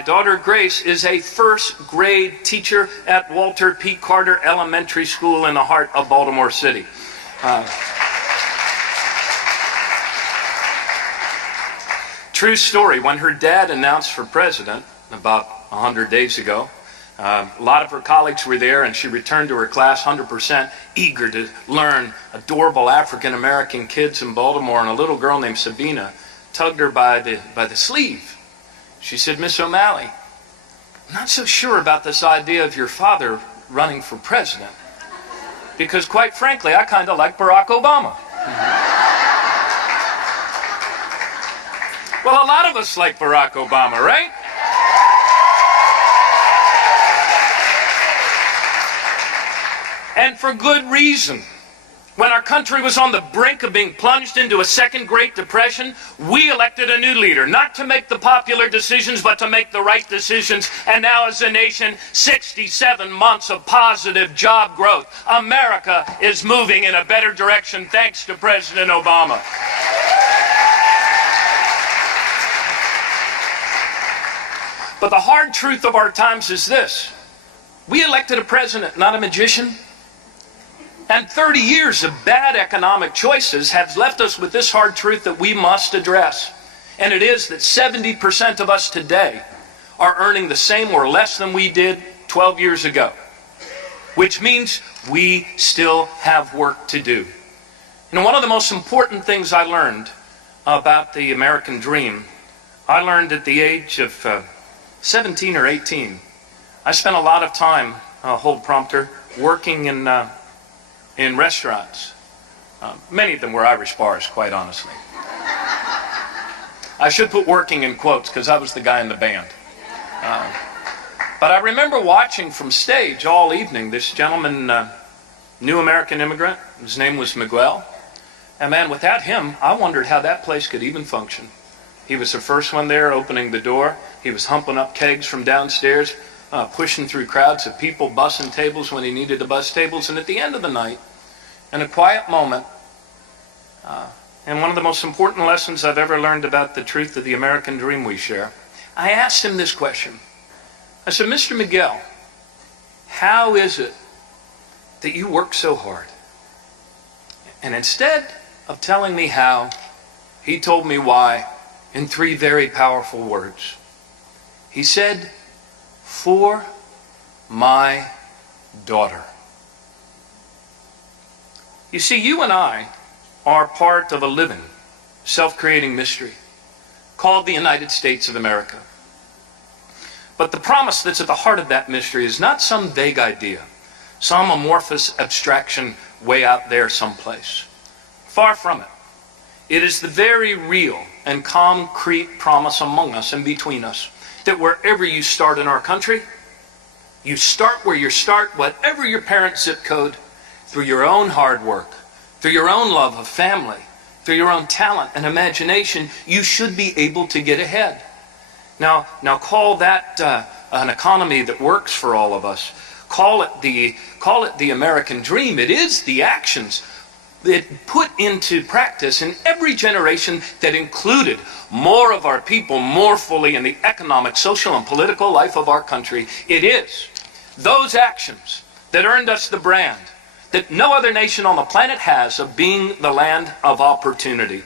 My daughter Grace is a first grade teacher at Walter P. Carter Elementary School in the heart of Baltimore City. True story, when her dad announced for president about 100 days ago, a lot of her colleagues were there, and she returned to her class 100% eager to learn. Adorable African-American kids in Baltimore, and a little girl named Sabina tugged her by the sleeve. She said, "Miss O'Malley, I'm not so sure about this idea of your father running for president, because quite frankly, I kind of like Barack Obama." Well, a lot of us like Barack Obama, right? And for good reason. When our country was on the brink of being plunged into a second Great Depression, we elected a new leader, not to make the popular decisions, but to make the right decisions. And now as a nation, 67 months of positive job growth. America is moving in a better direction thanks to President Obama. But the hard truth of our times is this: we elected a president, not a magician. And 30 years of bad economic choices have left us with this hard truth that we must address. And it is that 70% of us today are earning the same or less than we did 12 years ago. Which means we still have work to do. And one of the most important things I learned about the American dream, I learned at the age of 17 or 18. I spent a lot of time, hold prompter, working in restaurants. Many of them were Irish bars, quite honestly. I should put working in quotes because I was the guy in the band. But I remember watching from stage all evening this gentleman, new American immigrant. His name was Miguel. And man, without him, I wondered how that place could even function. He was the first one there, opening the door. He was humping up kegs from downstairs, pushing through crowds of people, bussing tables when he needed to bus tables. And at the end of the night, in a quiet moment, and one of the most important lessons I've ever learned about the truth of the American dream we share, I asked him this question. I said, "Mr. Miguel, how is it that you work so hard?" And instead of telling me how, he told me why in 3 very powerful words. He said, "For my daughter." You see, you and I are part of a living, self-creating mystery called the United States of America. But the promise that's at the heart of that mystery is not some vague idea, some amorphous abstraction way out there someplace. Far from it. It is the very real and concrete promise among us and between us that wherever you start in our country, you start where you start, whatever your parents' zip code, through your own hard work, through your own love of family, through your own talent and imagination, you should be able to get ahead. Now call that an economy that works for all of us. Call it the American dream. It is the actions that put into practice in every generation that included more of our people more fully in the economic, social, and political life of our country. It is those actions that earned us the brand that no other nation on the planet has of being the land of opportunity.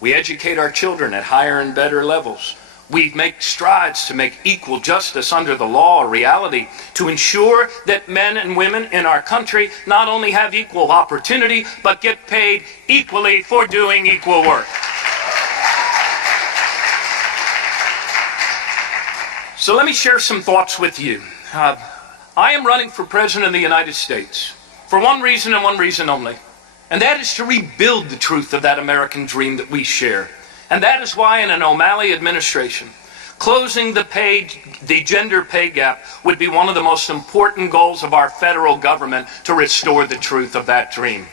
We educate our children at higher and better levels. We make strides to make equal justice under the law a reality, to ensure that men and women in our country not only have equal opportunity, but get paid equally for doing equal work. So let me share some thoughts with you. I am running for President of the United States for one reason and one reason only, and that is to rebuild the truth of that American dream that we share. And that is why in an O'Malley administration, closing the gender pay gap would be one of the most important goals of our federal government to restore the truth of that dream.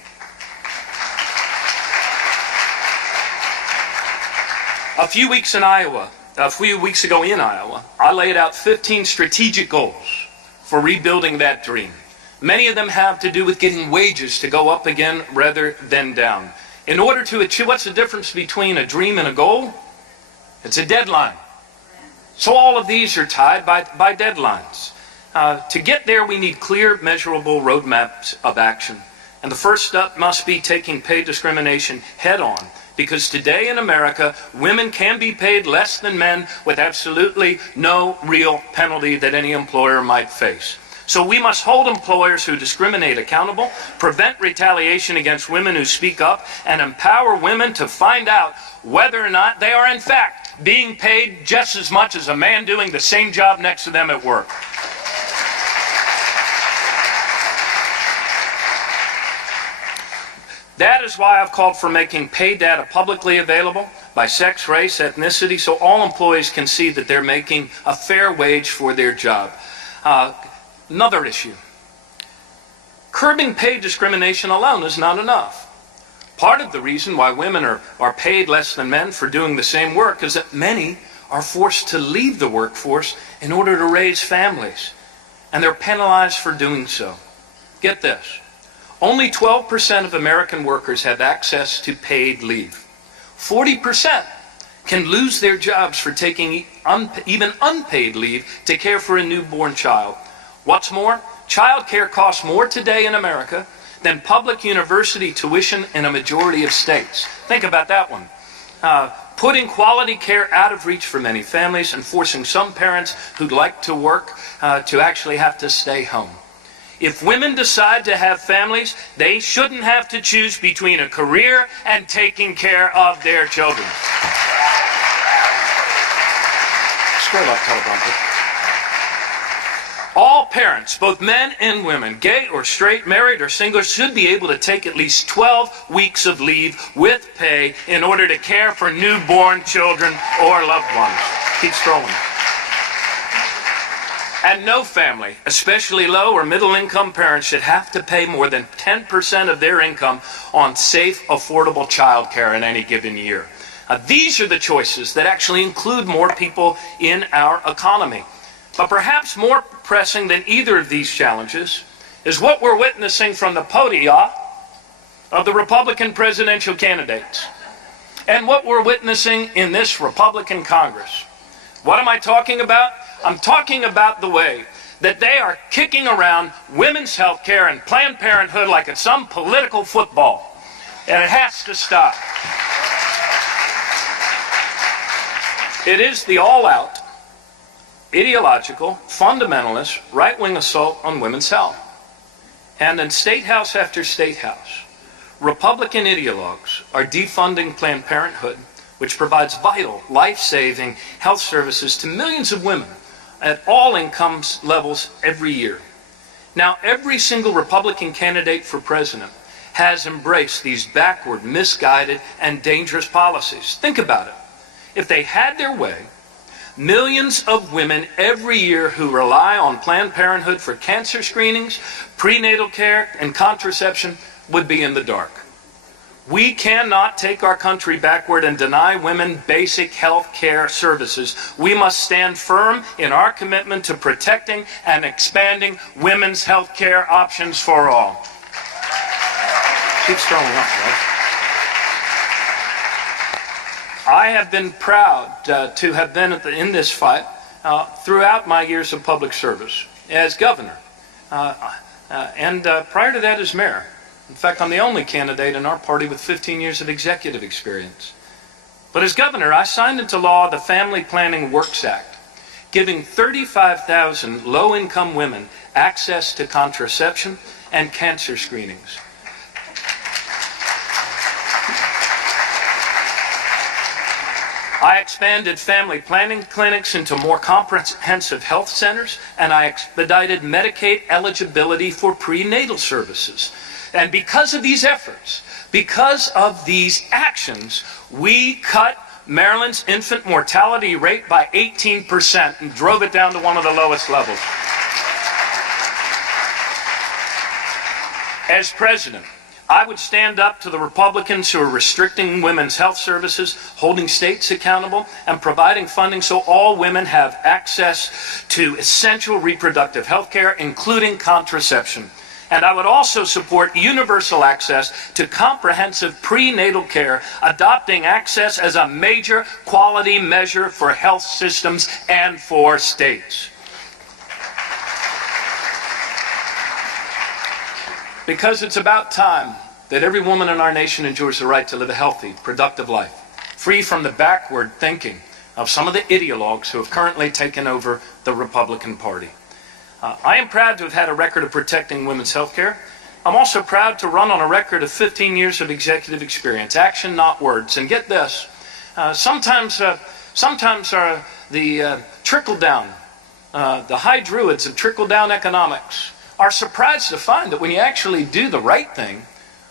A few weeks ago in Iowa, I laid out 15 strategic goals for rebuilding that dream. Many of them have to do with getting wages to go up again rather than down. In order to achieve, what's the difference between a dream and a goal? It's a deadline. So all of these are tied by deadlines. To get there, we need clear, measurable roadmaps of action. And the first step must be taking pay discrimination head on. Because today in America, women can be paid less than men with absolutely no real penalty that any employer might face. So we must hold employers who discriminate accountable, prevent retaliation against women who speak up, and empower women to find out whether or not they are in fact being paid just as much as a man doing the same job next to them at work. That is why I've called for making pay data publicly available by sex, race, ethnicity, so all employees can see that they're making a fair wage for their job. Another issue. Curbing pay discrimination alone is not enough. Part of the reason why women are paid less than men for doing the same work is that many are forced to leave the workforce in order to raise families, and they're penalized for doing so. Get this. Only 12% of American workers have access to paid leave. 40% can lose their jobs for taking even unpaid leave to care for a newborn child. What's more, child care costs more today in America than public university tuition in a majority of states. Think about that one. Putting quality care out of reach for many families and forcing some parents who'd like to work to actually have to stay home. If women decide to have families, they shouldn't have to choose between a career and taking care of their children. Scroll up, teleprompter. All parents, both men and women, gay or straight, married or single, should be able to take at least 12 weeks of leave with pay in order to care for newborn children or loved ones. Keep scrolling. And no family, especially low or middle income parents, should have to pay more than 10% of their income on safe, affordable child care in any given year. These are the choices that actually include more people in our economy. But perhaps more pressing than either of these challenges is what we're witnessing from the podia of the Republican presidential candidates and what we're witnessing in this Republican Congress. What am I talking about? I'm talking about the way that they are kicking around women's health care and Planned Parenthood like it's some political football. And it has to stop. It is the all-out, ideological, fundamentalist, right-wing assault on women's health. And in state house after state house, Republican ideologues are defunding Planned Parenthood, which provides vital, life-saving health services to millions of women at all income levels every year. Now, every single Republican candidate for president has embraced these backward, misguided, and dangerous policies. Think about it. If they had their way, millions of women every year who rely on Planned Parenthood for cancer screenings, prenatal care, and contraception would be in the dark. We cannot take our country backward and deny women basic health care services. We must stand firm in our commitment to protecting and expanding women's health care options for all. Keep scrolling up, right? I have been proud to have been in this fight throughout my years of public service as governor and prior to that as mayor. In fact, I'm the only candidate in our party with 15 years of executive experience. But as governor, I signed into law the Family Planning Works Act, giving 35,000 low-income women access to contraception and cancer screenings. I expanded family planning clinics into more comprehensive health centers, and I expedited Medicaid eligibility for prenatal services. And because of these efforts, because of these actions, we cut Maryland's infant mortality rate by 18% and drove it down to one of the lowest levels. As president, I would stand up to the Republicans who are restricting women's health services, holding states accountable, and providing funding so all women have access to essential reproductive health care, including contraception. And I would also support universal access to comprehensive prenatal care, adopting access as a major quality measure for health systems and for states. Because it's about time that every woman in our nation enjoys the right to live a healthy, productive life, free from the backward thinking of some of the ideologues who have currently taken over the Republican Party. I am proud to have had a record of protecting women's health care. I'm also proud to run on a record of 15 years of executive experience, action, not words. And get this, sometimes the trickle-down, the high druids of trickle-down economics are surprised to find that when you actually do the right thing,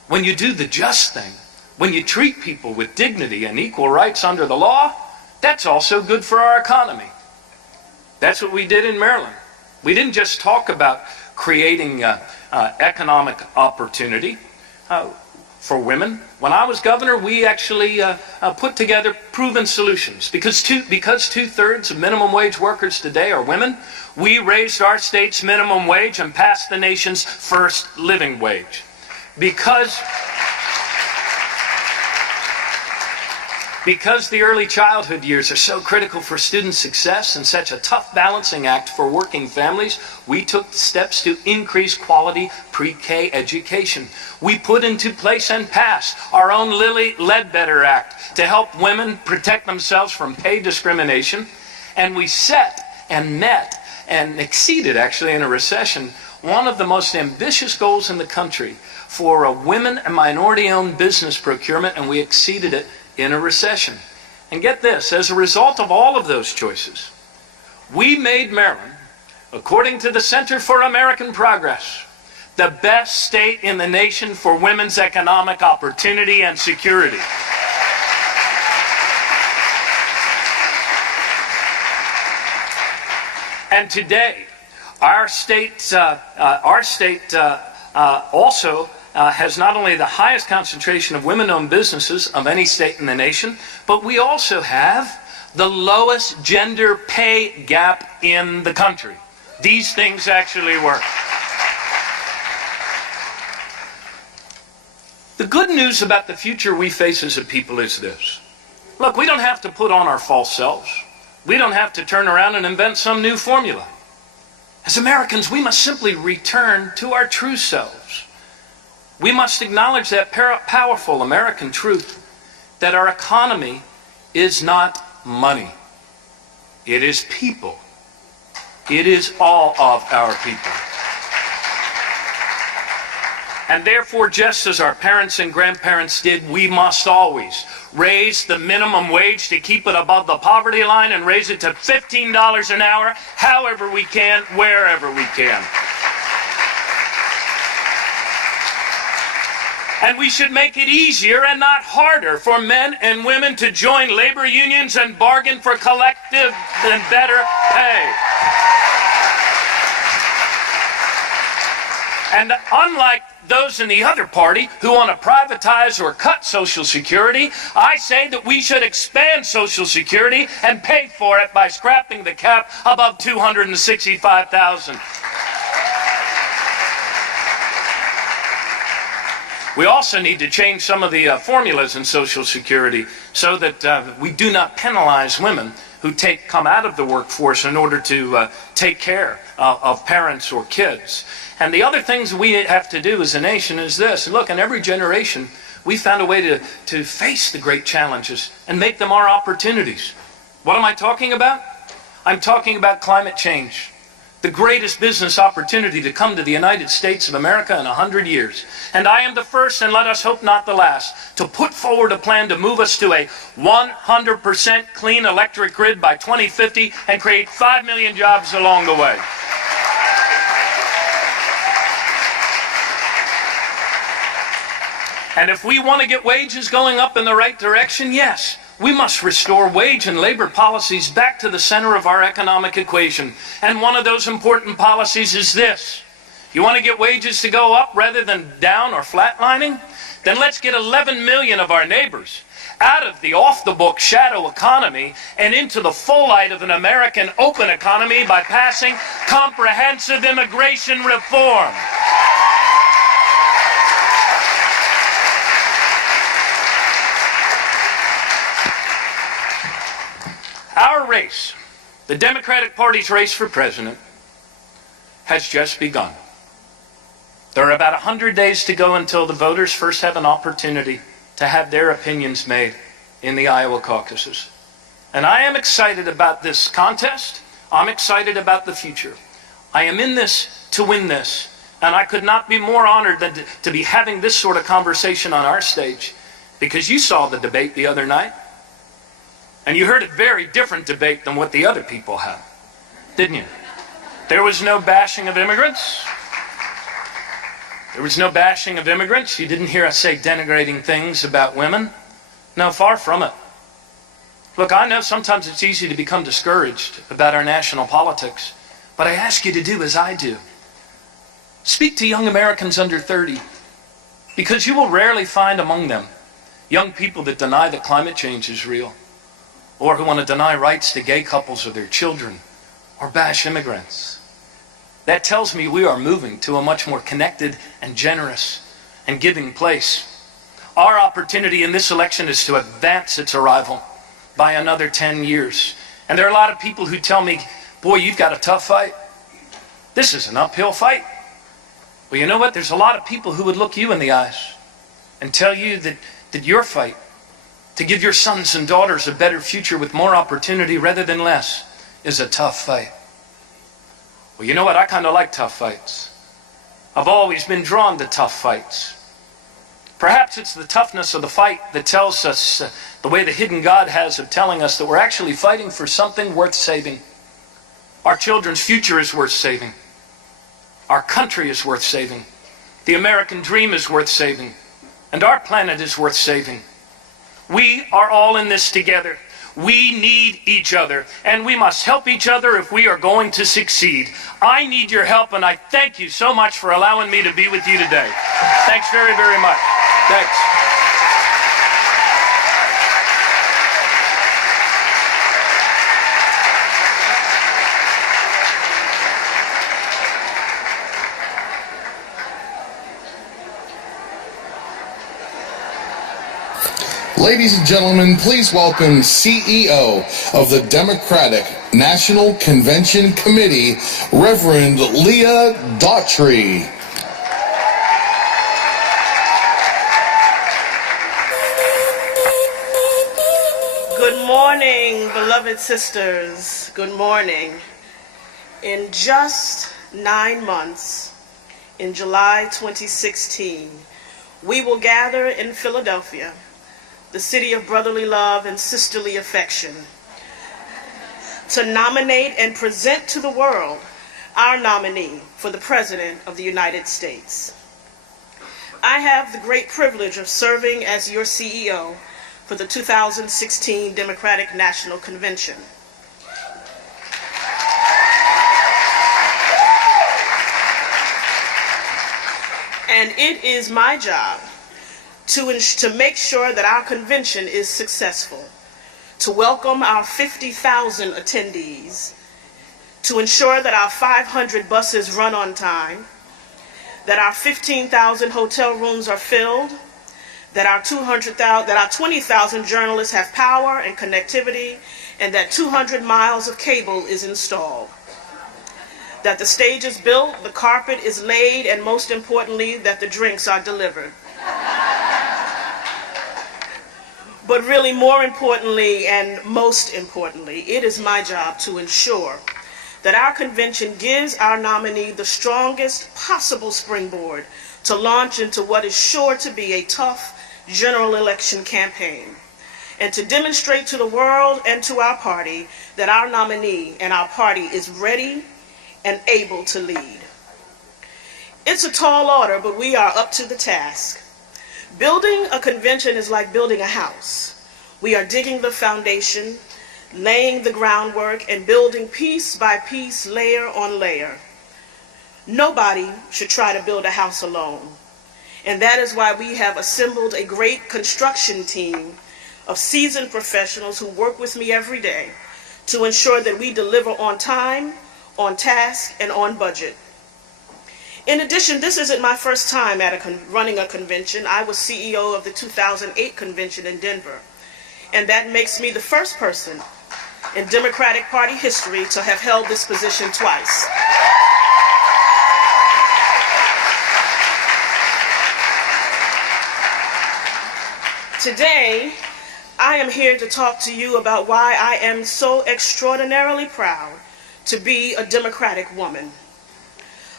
when you do the just thing, when you treat people with dignity and equal rights under the law, that's also good for our economy. That's what we did in Maryland. We didn't just talk about creating economic opportunity for women. When I was governor, we actually put together proven solutions. Because two-thirds of minimum wage workers today are women, we raised our state's minimum wage and passed the nation's first living wage. Because the early childhood years are so critical for student success and such a tough balancing act for working families, we took steps to increase quality pre-K education. We put into place and passed our own Lilly Ledbetter Act to help women protect themselves from pay discrimination. And we set and met and exceeded, actually in a recession, one of the most ambitious goals in the country for a women and minority-owned business procurement, and we exceeded it in a recession. And get this, as a result of all of those choices, we made Maryland, according to the Center for American Progress, the best state in the nation for women's economic opportunity and security. And today, our state also has not only the highest concentration of women-owned businesses of any state in the nation, but we also have the lowest gender pay gap in the country. These things actually work. The good news about the future we face as a people is this. Look, we don't have to put on our false selves. We don't have to turn around and invent some new formula. As Americans, we must simply return to our true selves. We must acknowledge that powerful American truth that our economy is not money. It is people. It is all of our people. And therefore, just as our parents and grandparents did, we must always raise the minimum wage to keep it above the poverty line and raise it to $15 an hour, however we can, wherever we can. And we should make it easier and not harder for men and women to join labor unions and bargain for collective and better pay. And unlike those in the other party who want to privatize or cut Social Security, I say that we should expand Social Security and pay for it by scrapping the cap above $265,000. We also need to change some of the formulas in Social Security so that we do not penalize women who come out of the workforce in order to take care of parents or kids. And the other things we have to do as a nation is this. Look, in every generation, we found a way to face the great challenges and make them our opportunities. What am I talking about? I'm talking about climate change. The greatest business opportunity to come to the United States of America in 100 years. And I am the first, and let us hope not the last, to put forward a plan to move us to a 100% clean electric grid by 2050 and create 5 million jobs along the way. And if we want to get wages going up in the right direction, yes, we must restore wage and labor policies back to the center of our economic equation. And one of those important policies is this. You want to get wages to go up rather than down or flatlining? Then let's get 11 million of our neighbors out of the off-the-book shadow economy and into the full light of an American open economy by passing comprehensive immigration reform. race, the Democratic Party's race for president, has just begun. There are about 100 days to go until the voters first have an opportunity to have their opinions made in the Iowa caucuses. And I am excited about this contest. I'm excited about the future. I am in this to win this. And I could not be more honored than to be having this sort of conversation on our stage, because you saw the debate the other night. And you heard a very different debate than what the other people had, didn't you? There was no bashing of immigrants. There was no bashing of immigrants. You didn't hear us say denigrating things about women. No, far from it. Look, I know sometimes it's easy to become discouraged about our national politics, but I ask you to do as I do. Speak to young Americans under 30, because you will rarely find among them young people that deny that climate change is real, or who want to deny rights to gay couples or their children, or bash immigrants. That tells me we are moving to a much more connected and generous and giving place. Our opportunity in this election is to advance its arrival by another 10 years. And there are a lot of people who tell me, boy, you've got a tough fight. This is an uphill fight. Well, you know what? There's a lot of people who would look you in the eyes and tell you that your fight to give your sons and daughters a better future with more opportunity rather than less is a tough fight. Well, you know what? I kind of like tough fights. I've always been drawn to tough fights. Perhaps it's the toughness of the fight that tells us the way the hidden God has of telling us that we're actually fighting for something worth saving. Our children's future is worth saving. Our country is worth saving. The American dream is worth saving. And our planet is worth saving. We are all in this together. We need each other, and we must help each other if we are going to succeed. I need your help, and I thank you so much for allowing me to be with you today. Thanks very, very much. Thanks. Ladies and gentlemen, please welcome CEO of the Democratic National Convention Committee, Reverend Leah Daughtry. Good morning, beloved sisters. Good morning. In just 9 months, in July 2016, we will gather in Philadelphia, the city of brotherly love and sisterly affection, to nominate and present to the world our nominee for the President of the United States. I have the great privilege of serving as your CEO for the 2016 Democratic National Convention. And it is my job to make sure that our convention is successful, to welcome our 50,000 attendees, to ensure that our 500 buses run on time, that our 15,000 hotel rooms are filled, that our 20,000 journalists have power and connectivity, and that 200 miles of cable is installed, that the stage is built, the carpet is laid, and most importantly, that the drinks are delivered. But really, more importantly and most importantly, it is my job to ensure that our convention gives our nominee the strongest possible springboard to launch into what is sure to be a tough general election campaign, and to demonstrate to the world and to our party that our nominee and our party is ready and able to lead. It's a tall order, but we are up to the task. Building a convention is like building a house. We are digging the foundation, laying the groundwork, and building piece by piece, layer on layer. Nobody should try to build a house alone. And that is why we have assembled a great construction team of seasoned professionals who work with me every day to ensure that we deliver on time, on task, and on budget. In addition, this isn't my first time at running a convention. I was CEO of the 2008 convention in Denver, and that makes me the first person in Democratic Party history to have held this position twice. Today, I am here to talk to you about why I am so extraordinarily proud to be a Democratic woman.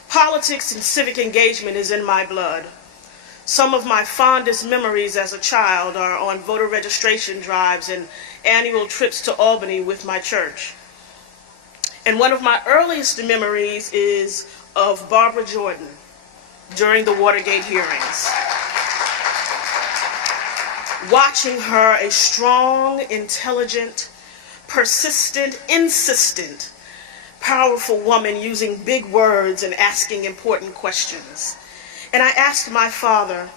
Politics and civic engagement is in my blood. Some of my fondest memories as a child are on voter registration drives and annual trips to Albany with my church. And one of my earliest memories is of Barbara Jordan during the Watergate hearings. Watching her, a strong, intelligent, persistent, insistent, powerful woman using big words and asking important questions. And I asked my father,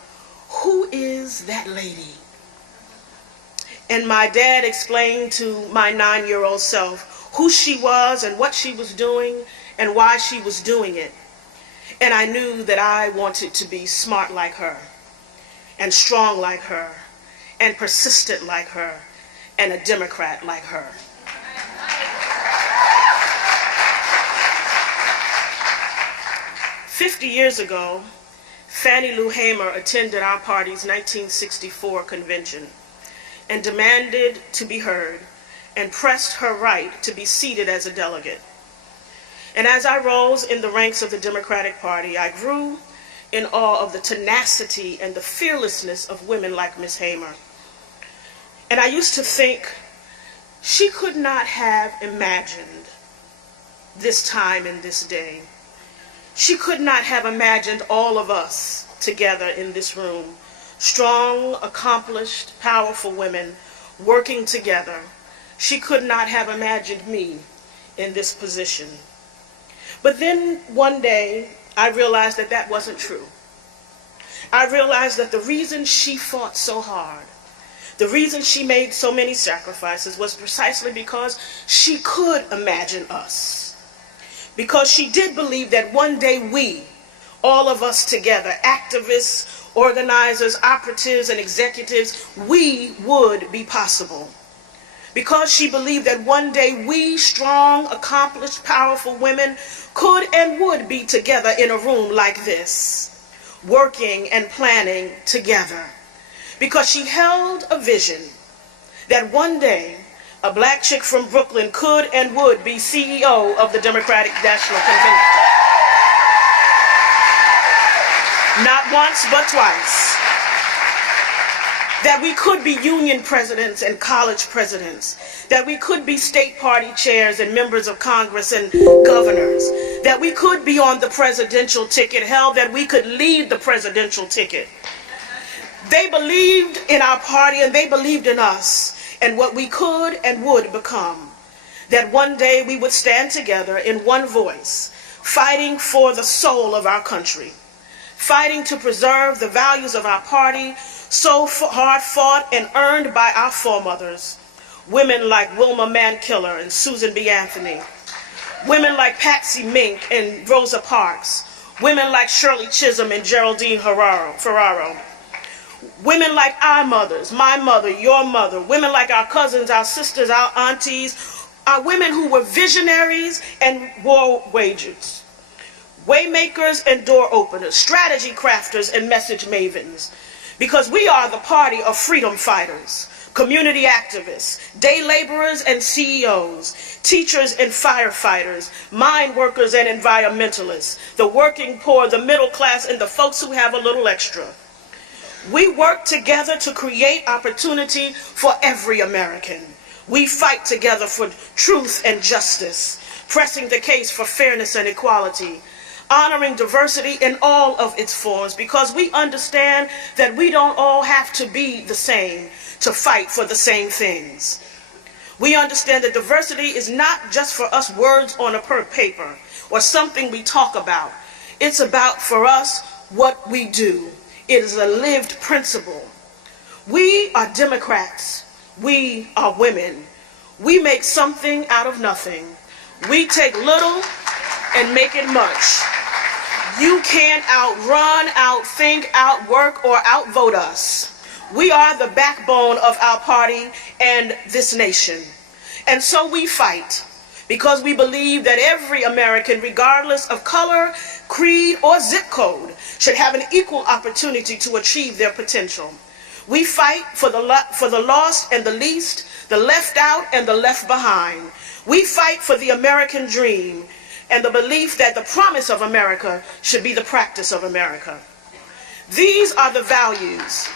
who is that lady? And my dad explained to my 9-year-old self who she was and what she was doing and why she was doing it. And I knew that I wanted to be smart like her, and strong like her, and persistent like her, and a Democrat like her. "50 years ago, Fannie Lou Hamer attended our party's 1964 convention and demanded to be heard and pressed her right to be seated as a delegate. And as I rose in the ranks of the Democratic Party, I grew in awe of the tenacity and the fearlessness of women like Miss Hamer. And I used to think she could not have imagined this time and this day. She could not have imagined all of us together in this room, strong, accomplished, powerful women working together. She could not have imagined me in this position. But then one day, I realized that that wasn't true. I realized that the reason she fought so hard, the reason she made so many sacrifices was precisely because she could imagine us. Because she did believe that one day we, all of us together, activists, organizers, operatives, and executives, we would be possible. Because she believed that one day we, strong, accomplished, powerful women, could and would be together in a room like this, working and planning together. Because she held a vision that one day a black chick from Brooklyn could and would be CEO of the Democratic National Convention. Not once, but twice. That we could be union presidents and college presidents. That we could be state party chairs and members of Congress and governors. That we could be on the presidential ticket. Hell, that we could lead the presidential ticket. They believed in our party and they believed in us and what we could and would become. That one day we would stand together in one voice, fighting for the soul of our country, fighting to preserve the values of our party, so hard fought and earned by our foremothers, women like Wilma Mankiller and Susan B. Anthony, women like Patsy Mink and Rosa Parks, women like Shirley Chisholm and Geraldine Ferraro, women like our mothers, my mother, your mother, women like our cousins, our sisters, our aunties, our women who were visionaries and war wagers, waymakers and door openers, strategy crafters and message mavens, because we are the party of freedom fighters, community activists, day laborers and CEOs, teachers and firefighters, mine workers and environmentalists, the working poor, the middle class, and the folks who have a little extra. We work together to create opportunity for every American. We fight together for truth and justice, pressing the case for fairness and equality, honoring diversity in all of its forms, because we understand that we don't all have to be the same to fight for the same things. We understand that diversity is not just for us words on a paper or something we talk about. It's about, for us, what we do. It is a lived principle. We are Democrats. We are women. We make something out of nothing. We take little and make it much. You can't outrun, outthink, outwork, or outvote us. We are the backbone of our party and this nation. And so we fight because we believe that every American, regardless of color, creed, or zip code, should have an equal opportunity to achieve their potential. We fight for the lost and the least, the left out and the left behind. We fight for the American dream and the belief that the promise of America should be the practice of America. These are the values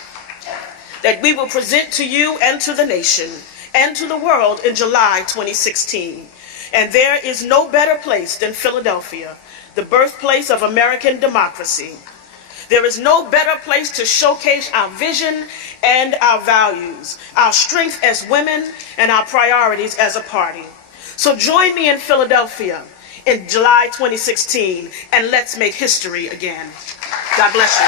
that we will present to you and to the nation and to the world in July 2016. And there is no better place than Philadelphia, the birthplace of American democracy. There is no better place to showcase our vision and our values, our strength as women, and our priorities as a party. So join me in Philadelphia in July 2016, and let's make history again. God bless you.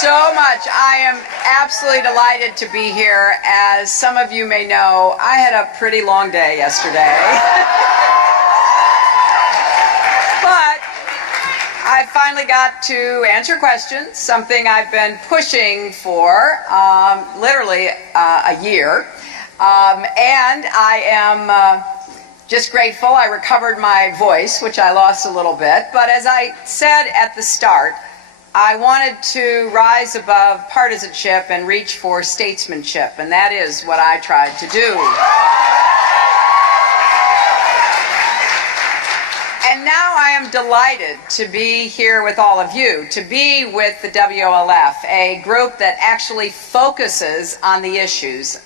So much. I am absolutely delighted to be here. As some of you may know, I had a pretty long day yesterday. But I finally got to answer questions, something I've been pushing for literally a year. And I am just grateful. I recovered my voice, which I lost a little bit. But as I said at the start, I wanted to rise above partisanship and reach for statesmanship, and that is what I tried to do. And now I am delighted to be here with all of you, to be with the WLF, a group that actually focuses on the issues.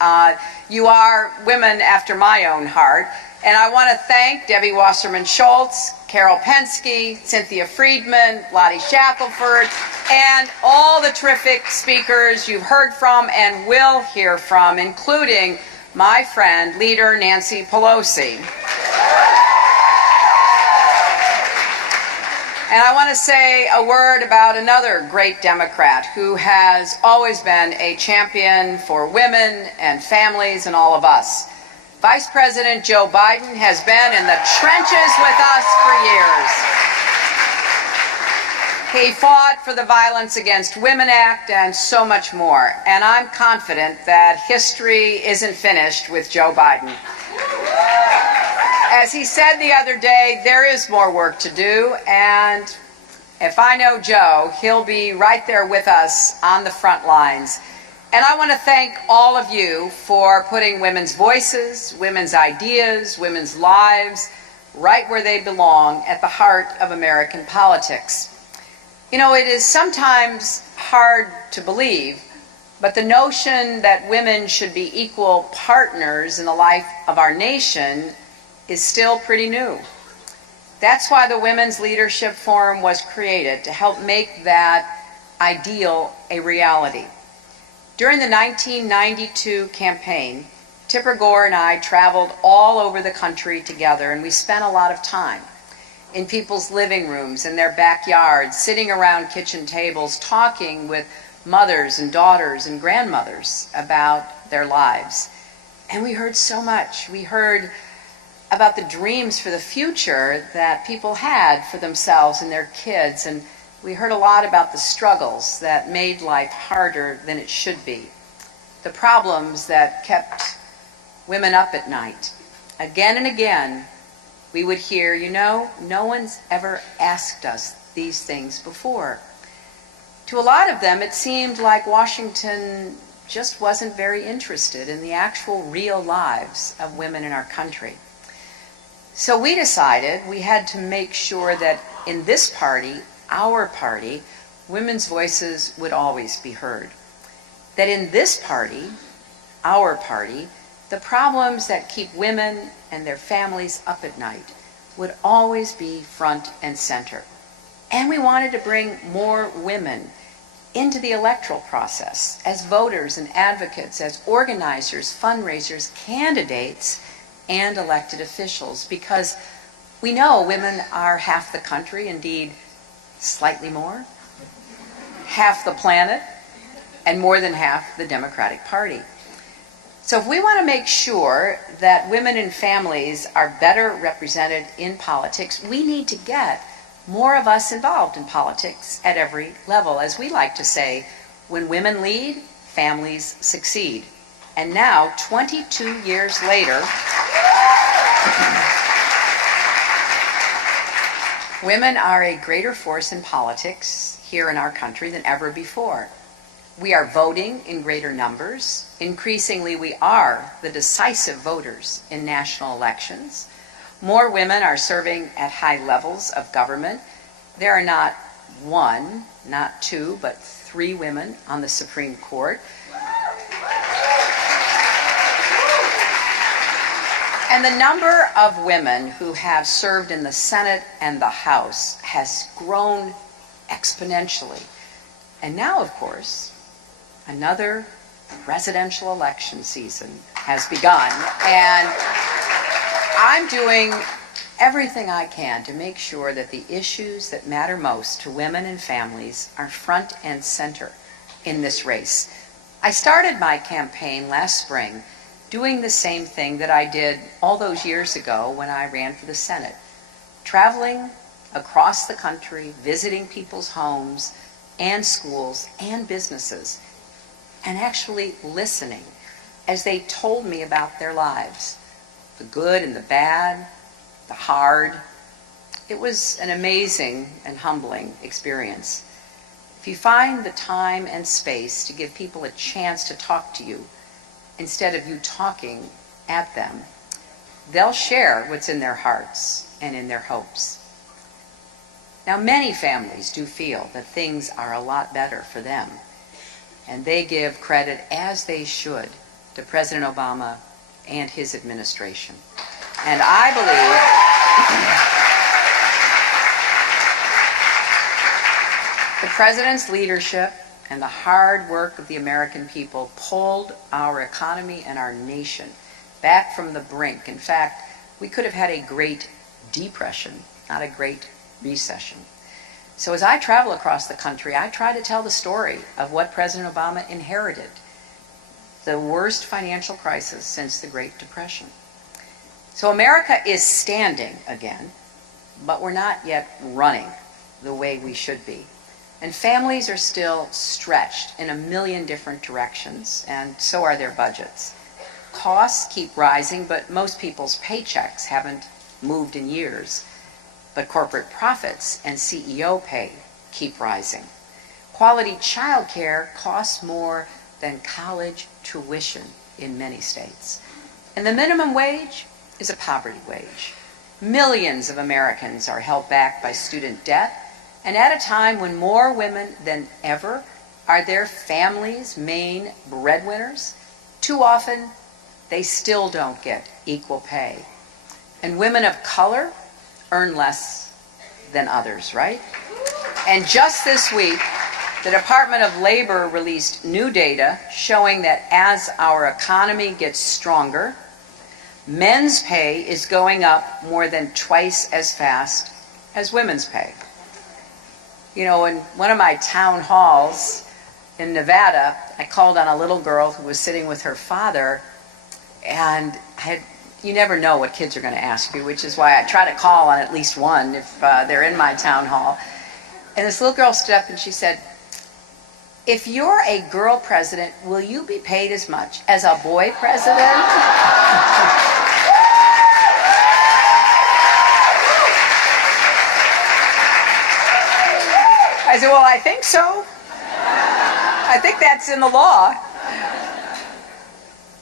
You are women after my own heart, and I want to thank Debbie Wasserman Schultz, Carol Penske, Cynthia Friedman, Lottie Shackelford, and all the terrific speakers you've heard from and will hear from, including my friend, leader Nancy Pelosi. And I want to say a word about another great Democrat who has always been a champion for women and families and all of us. Vice President Joe Biden has been in the trenches with us for years. He fought for the Violence Against Women Act and so much more. And I'm confident that history isn't finished with Joe Biden. As he said the other day, there is more work to do, and if I know Joe, he'll be right there with us on the front lines. And I want to thank all of you for putting women's voices, women's ideas, women's lives right where they belong, at the heart of American politics. You know, it is sometimes hard to believe, but the notion that women should be equal partners in the life of our nation is still pretty new. That's why the Women's Leadership Forum was created, to help make that ideal a reality. During the 1992 campaign, Tipper Gore and I traveled all over the country together, and we spent a lot of time in people's living rooms, in their backyards, sitting around kitchen tables, talking with mothers and daughters and grandmothers about their lives. And we heard so much. We heard about the dreams for the future that people had for themselves and their kids. And we heard a lot about the struggles that made life harder than it should be. The problems that kept women up at night. Again and again, we would hear, you know, no one's ever asked us these things before. To a lot of them, it seemed like Washington just wasn't very interested in the actual real lives of women in our country. So we decided we had to make sure that in this party, our party, women's voices would always be heard. That in this party, our party, the problems that keep women and their families up at night would always be front and center. And we wanted to bring more women into the electoral process as voters and advocates, as organizers, fundraisers, candidates, and elected officials, because we know women are half the country, indeed slightly more, half the planet, and more than half the Democratic Party. So if we want to make sure that women and families are better represented in politics, we need to get more of us involved in politics at every level. As we like to say, when women lead, families succeed. And now, 22 years later, women are a greater force in politics here in our country than ever before. We are voting in greater numbers. Increasingly, we are the decisive voters in national elections. More women are serving at high levels of government. There are not one, not two, but 3 women on the Supreme Court. And the number of women who have served in the Senate and the House has grown exponentially. And now, of course, another presidential election season has begun. And I'm doing everything I can to make sure that the issues that matter most to women and families are front and center in this race. I started my campaign last spring doing the same thing that I did all those years ago when I ran for the Senate, traveling across the country, visiting people's homes and schools and businesses, and actually listening as they told me about their lives, the good and the bad, the hard. It was an amazing and humbling experience. If you find the time and space to give people a chance to talk to you instead of you talking at them, they'll share what's in their hearts and in their hopes. Now, many families do feel that things are a lot better for them, and they give credit, as they should, to President Obama and his administration. And I believe the President's leadership and the hard work of the American people pulled our economy and our nation back from the brink. In fact, we could have had a Great Depression, not a Great Recession. So as I travel across the country, I try to tell the story of what President Obama inherited, the worst financial crisis since the Great Depression. So America is standing again, but we're not yet running the way we should be. And families are still stretched in a million different directions, and so are their budgets. Costs keep rising, but most people's paychecks haven't moved in years. But corporate profits and CEO pay keep rising. Quality child care costs more than college tuition in many states. And the minimum wage is a poverty wage. Millions of Americans are held back by student debt, and at a time when more women than ever are their families' main breadwinners, too often they still don't get equal pay. And women of color earn less than others, right? And just this week, the Department of Labor released new data showing that as our economy gets stronger, men's pay is going up more than twice as fast as women's pay. You know, in one of my town halls in Nevada, I called on a little girl who was sitting with her father, And you never know what kids are going to ask you, which is why I try to call on at least one if they're in my town hall. And this little girl stood up and she said, "If you're a girl president, will you be paid as much as a boy president?" I said, "Well, I think so. I think that's in the law."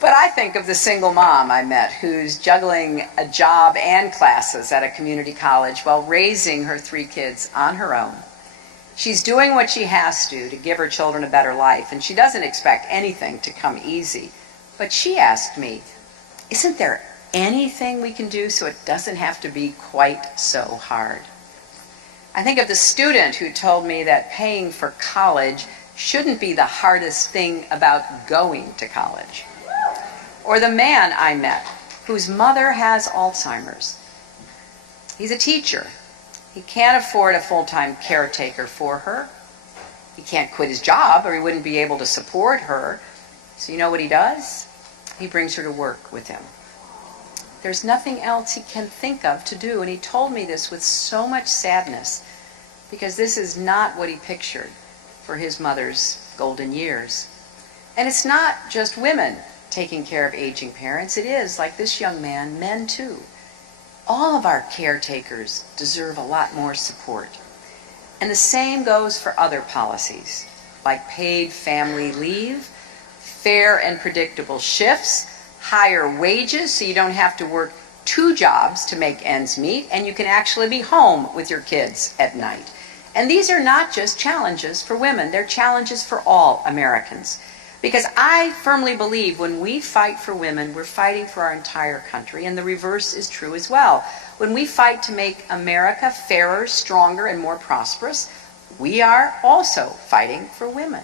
But I think of the single mom I met who's juggling a job and classes at a community college while raising her 3 kids on her own. She's doing what she has to give her children a better life, and she doesn't expect anything to come easy. But she asked me, "Isn't there anything we can do so it doesn't have to be quite so hard?" I think of the student who told me that paying for college shouldn't be the hardest thing about going to college. Or the man I met whose mother has Alzheimer's. He's a teacher. He can't afford a full-time caretaker for her. He can't quit his job or he wouldn't be able to support her. So you know what he does? He brings her to work with him. There's nothing else he can think of to do, and he told me this with so much sadness because this is not what he pictured for his mother's golden years. And it's not just women taking care of aging parents. It is, like this young man, men too. All of our caretakers deserve a lot more support. And the same goes for other policies, like paid family leave, fair and predictable shifts, higher wages so you don't have to work 2 jobs to make ends meet, and you can actually be home with your kids at night. And these are not just challenges for women, they're challenges for all Americans. Because I firmly believe when we fight for women, we're fighting for our entire country, and the reverse is true as well. When we fight to make America fairer, stronger, and more prosperous, we are also fighting for women.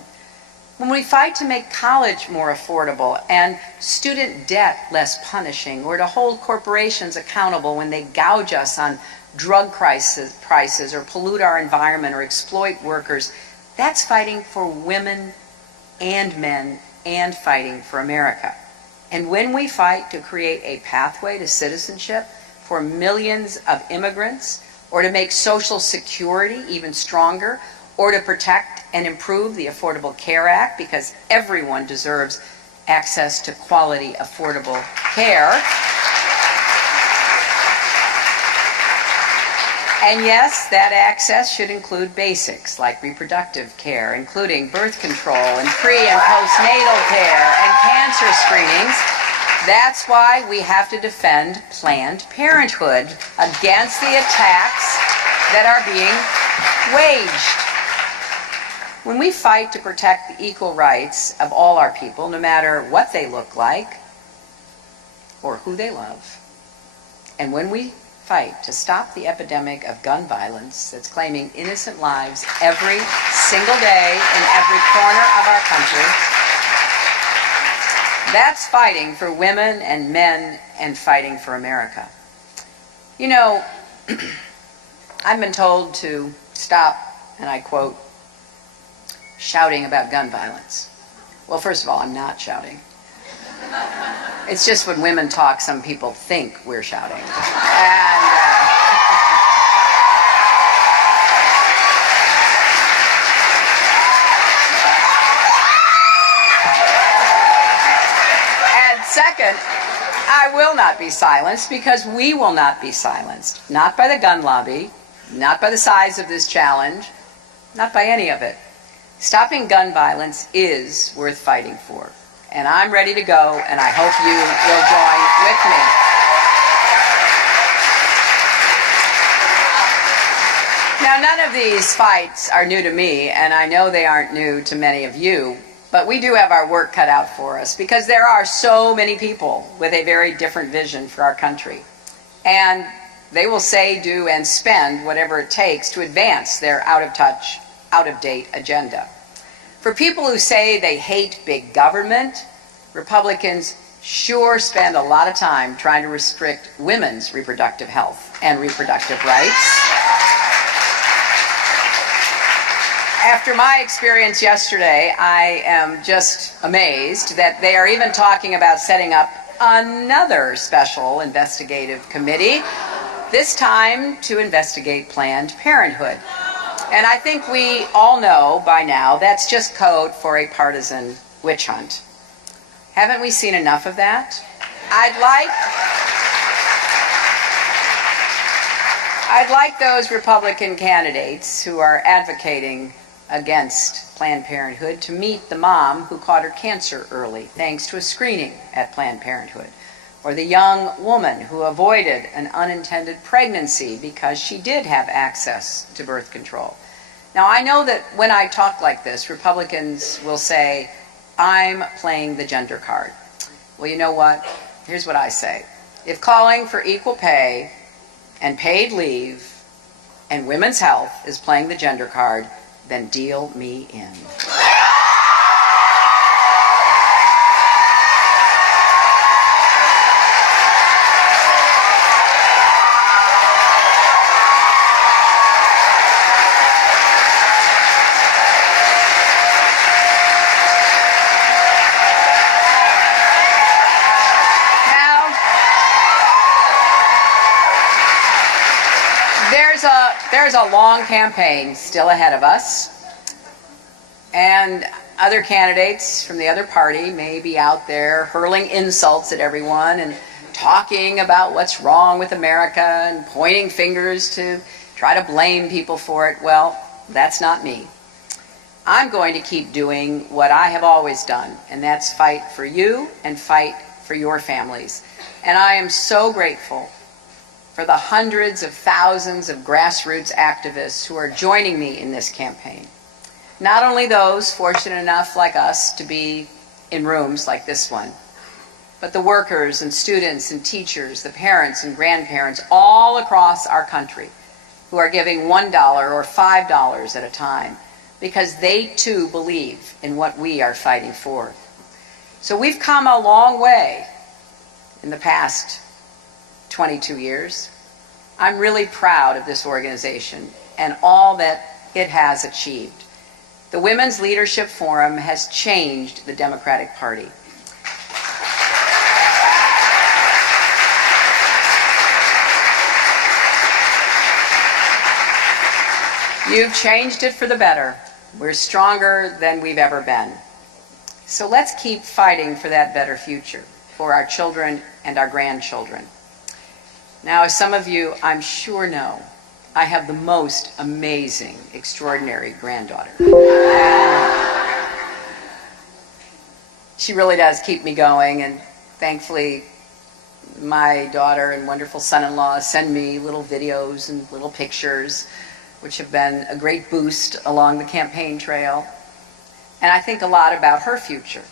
When we fight to make college more affordable and student debt less punishing, or to hold corporations accountable when they gouge us on drug prices or pollute our environment or exploit workers, that's fighting for women and men and fighting for America. And when we fight to create a pathway to citizenship for millions of immigrants, or to make Social Security even stronger, or to protect and improve the Affordable Care Act because everyone deserves access to quality, affordable care. And yes, that access should include basics like reproductive care, including birth control and pre- and postnatal care and cancer screenings. That's why we have to defend Planned Parenthood against the attacks that are being waged. When we fight to protect the equal rights of all our people, no matter what they look like or who they love, and when we fight to stop the epidemic of gun violence that's claiming innocent lives every single day in every corner of our country, that's fighting for women and men and fighting for America. You know, I've been told to stop, and I quote, shouting about gun violence. Well, first of all, I'm not shouting. It's just when women talk, some people think we're shouting. And second, I will not be silenced because we will not be silenced. Not by the gun lobby, not by the size of this challenge, not by any of it. Stopping gun violence is worth fighting for. And I'm ready to go, and I hope you will join with me. Now, none of these fights are new to me, and I know they aren't new to many of you, but we do have our work cut out for us because there are so many people with a very different vision for our country. And they will say, do, and spend whatever it takes to advance their out-of-touch, out-of-date agenda. For people who say they hate big government, Republicans sure spend a lot of time trying to restrict women's reproductive health and reproductive rights. After my experience yesterday, I am just amazed that they are even talking about setting up another special investigative committee, this time to investigate Planned Parenthood. And I think we all know by now that's just code for a partisan witch hunt. Haven't we seen enough of that? I'd like those Republican candidates who are advocating against Planned Parenthood to meet the mom who caught her cancer early thanks to a screening at Planned Parenthood, or the young woman who avoided an unintended pregnancy because she did have access to birth control. Now, I know that when I talk like this, Republicans will say, I'm playing the gender card. Well, you know what? Here's what I say. If calling for equal pay and paid leave and women's health is playing the gender card, then deal me in. There's a long campaign still ahead of us, and other candidates from the other party may be out there hurling insults at everyone and talking about what's wrong with America and pointing fingers to try to blame people for it. Well, that's not me. I'm going to keep doing what I have always done, and that's fight for you and fight for your families. And I am so grateful for the hundreds of thousands of grassroots activists who are joining me in this campaign. Not only those fortunate enough like us to be in rooms like this one, but the workers and students and teachers, the parents and grandparents all across our country who are giving $1 or $5 at a time because they too believe in what we are fighting for. So we've come a long way in the past 22 years. I'm really proud of this organization and all that it has achieved. The Women's Leadership Forum has changed the Democratic Party. You've changed it for the better. We're stronger than we've ever been. So let's keep fighting for that better future for our children and our grandchildren. Now, as some of you, I'm sure know, I have the most amazing, extraordinary granddaughter. She really does keep me going, and thankfully, my daughter and wonderful son-in-law send me little videos and little pictures, which have been a great boost along the campaign trail. And I think a lot about her future.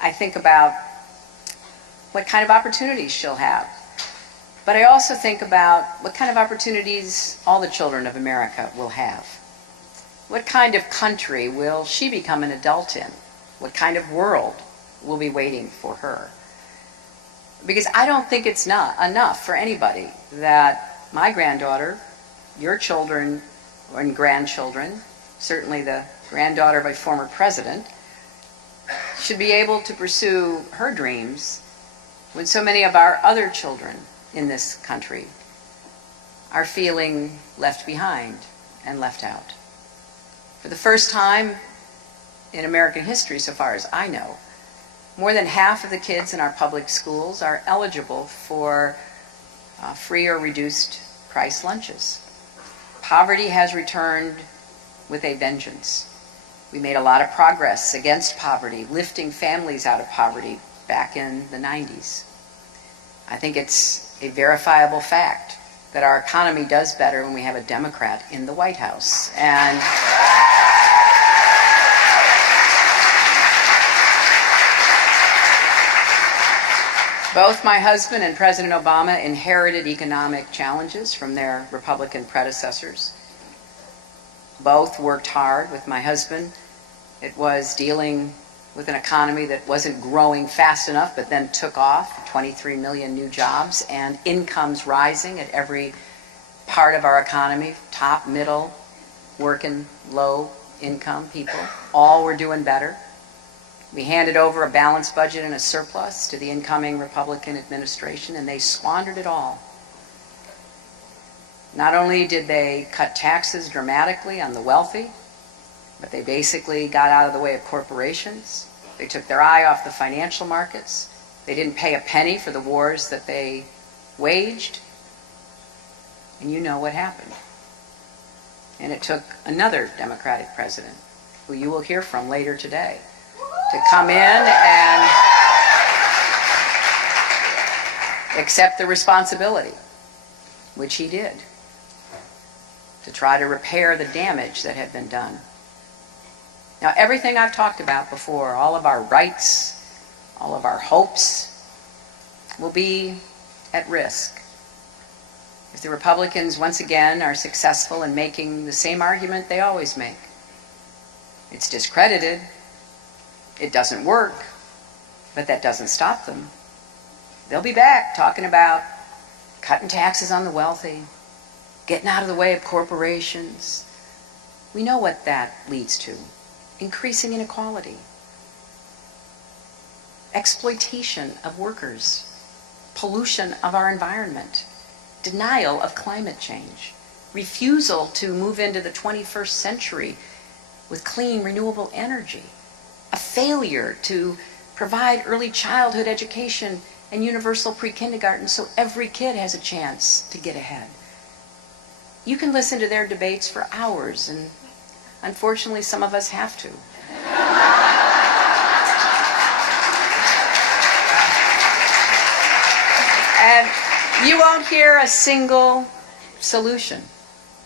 I think about what kind of opportunities she'll have. But I also think about what kind of opportunities all the children of America will have. What kind of country will she become an adult in? What kind of world will be waiting for her? Because I don't think it's not enough for anybody that my granddaughter, your children and grandchildren, certainly the granddaughter of a former president, should be able to pursue her dreams when so many of our other children in this country are feeling left behind and left out. For the first time in American history, so far as I know, more than half of the kids in our public schools are eligible for free or reduced price lunches. Poverty has returned with a vengeance. We made a lot of progress against poverty, lifting families out of poverty back in the 90s. I think it's a verifiable fact that our economy does better when we have a Democrat in the White House. And both my husband and President Obama inherited economic challenges from their Republican predecessors. Both worked hard. With my husband, it was dealing with an economy that wasn't growing fast enough, but then took off, 23 million new jobs, and incomes rising at every part of our economy, top, middle, working, low income people, all were doing better. We handed over a balanced budget and a surplus to the incoming Republican administration, and they squandered it all. Not only did they cut taxes dramatically on the wealthy, but they basically got out of the way of corporations. They took their eye off the financial markets. They didn't pay a penny for the wars that they waged. And you know what happened. And it took another Democratic president, who you will hear from later today, to come in and accept the responsibility, which he did, to try to repair the damage that had been done. Now, everything I've talked about before, all of our rights, all of our hopes, will be at risk if the Republicans once again are successful in making the same argument they always make. It's discredited, it doesn't work, but that doesn't stop them. They'll be back talking about cutting taxes on the wealthy, getting out of the way of corporations. We know what that leads to: increasing inequality, exploitation of workers, pollution of our environment, denial of climate change, refusal to move into the 21st century with clean, renewable energy, a failure to provide early childhood education and universal pre-kindergarten so every kid has a chance to get ahead. You can listen to their debates for hours, and unfortunately some of us have to. And you won't hear a single solution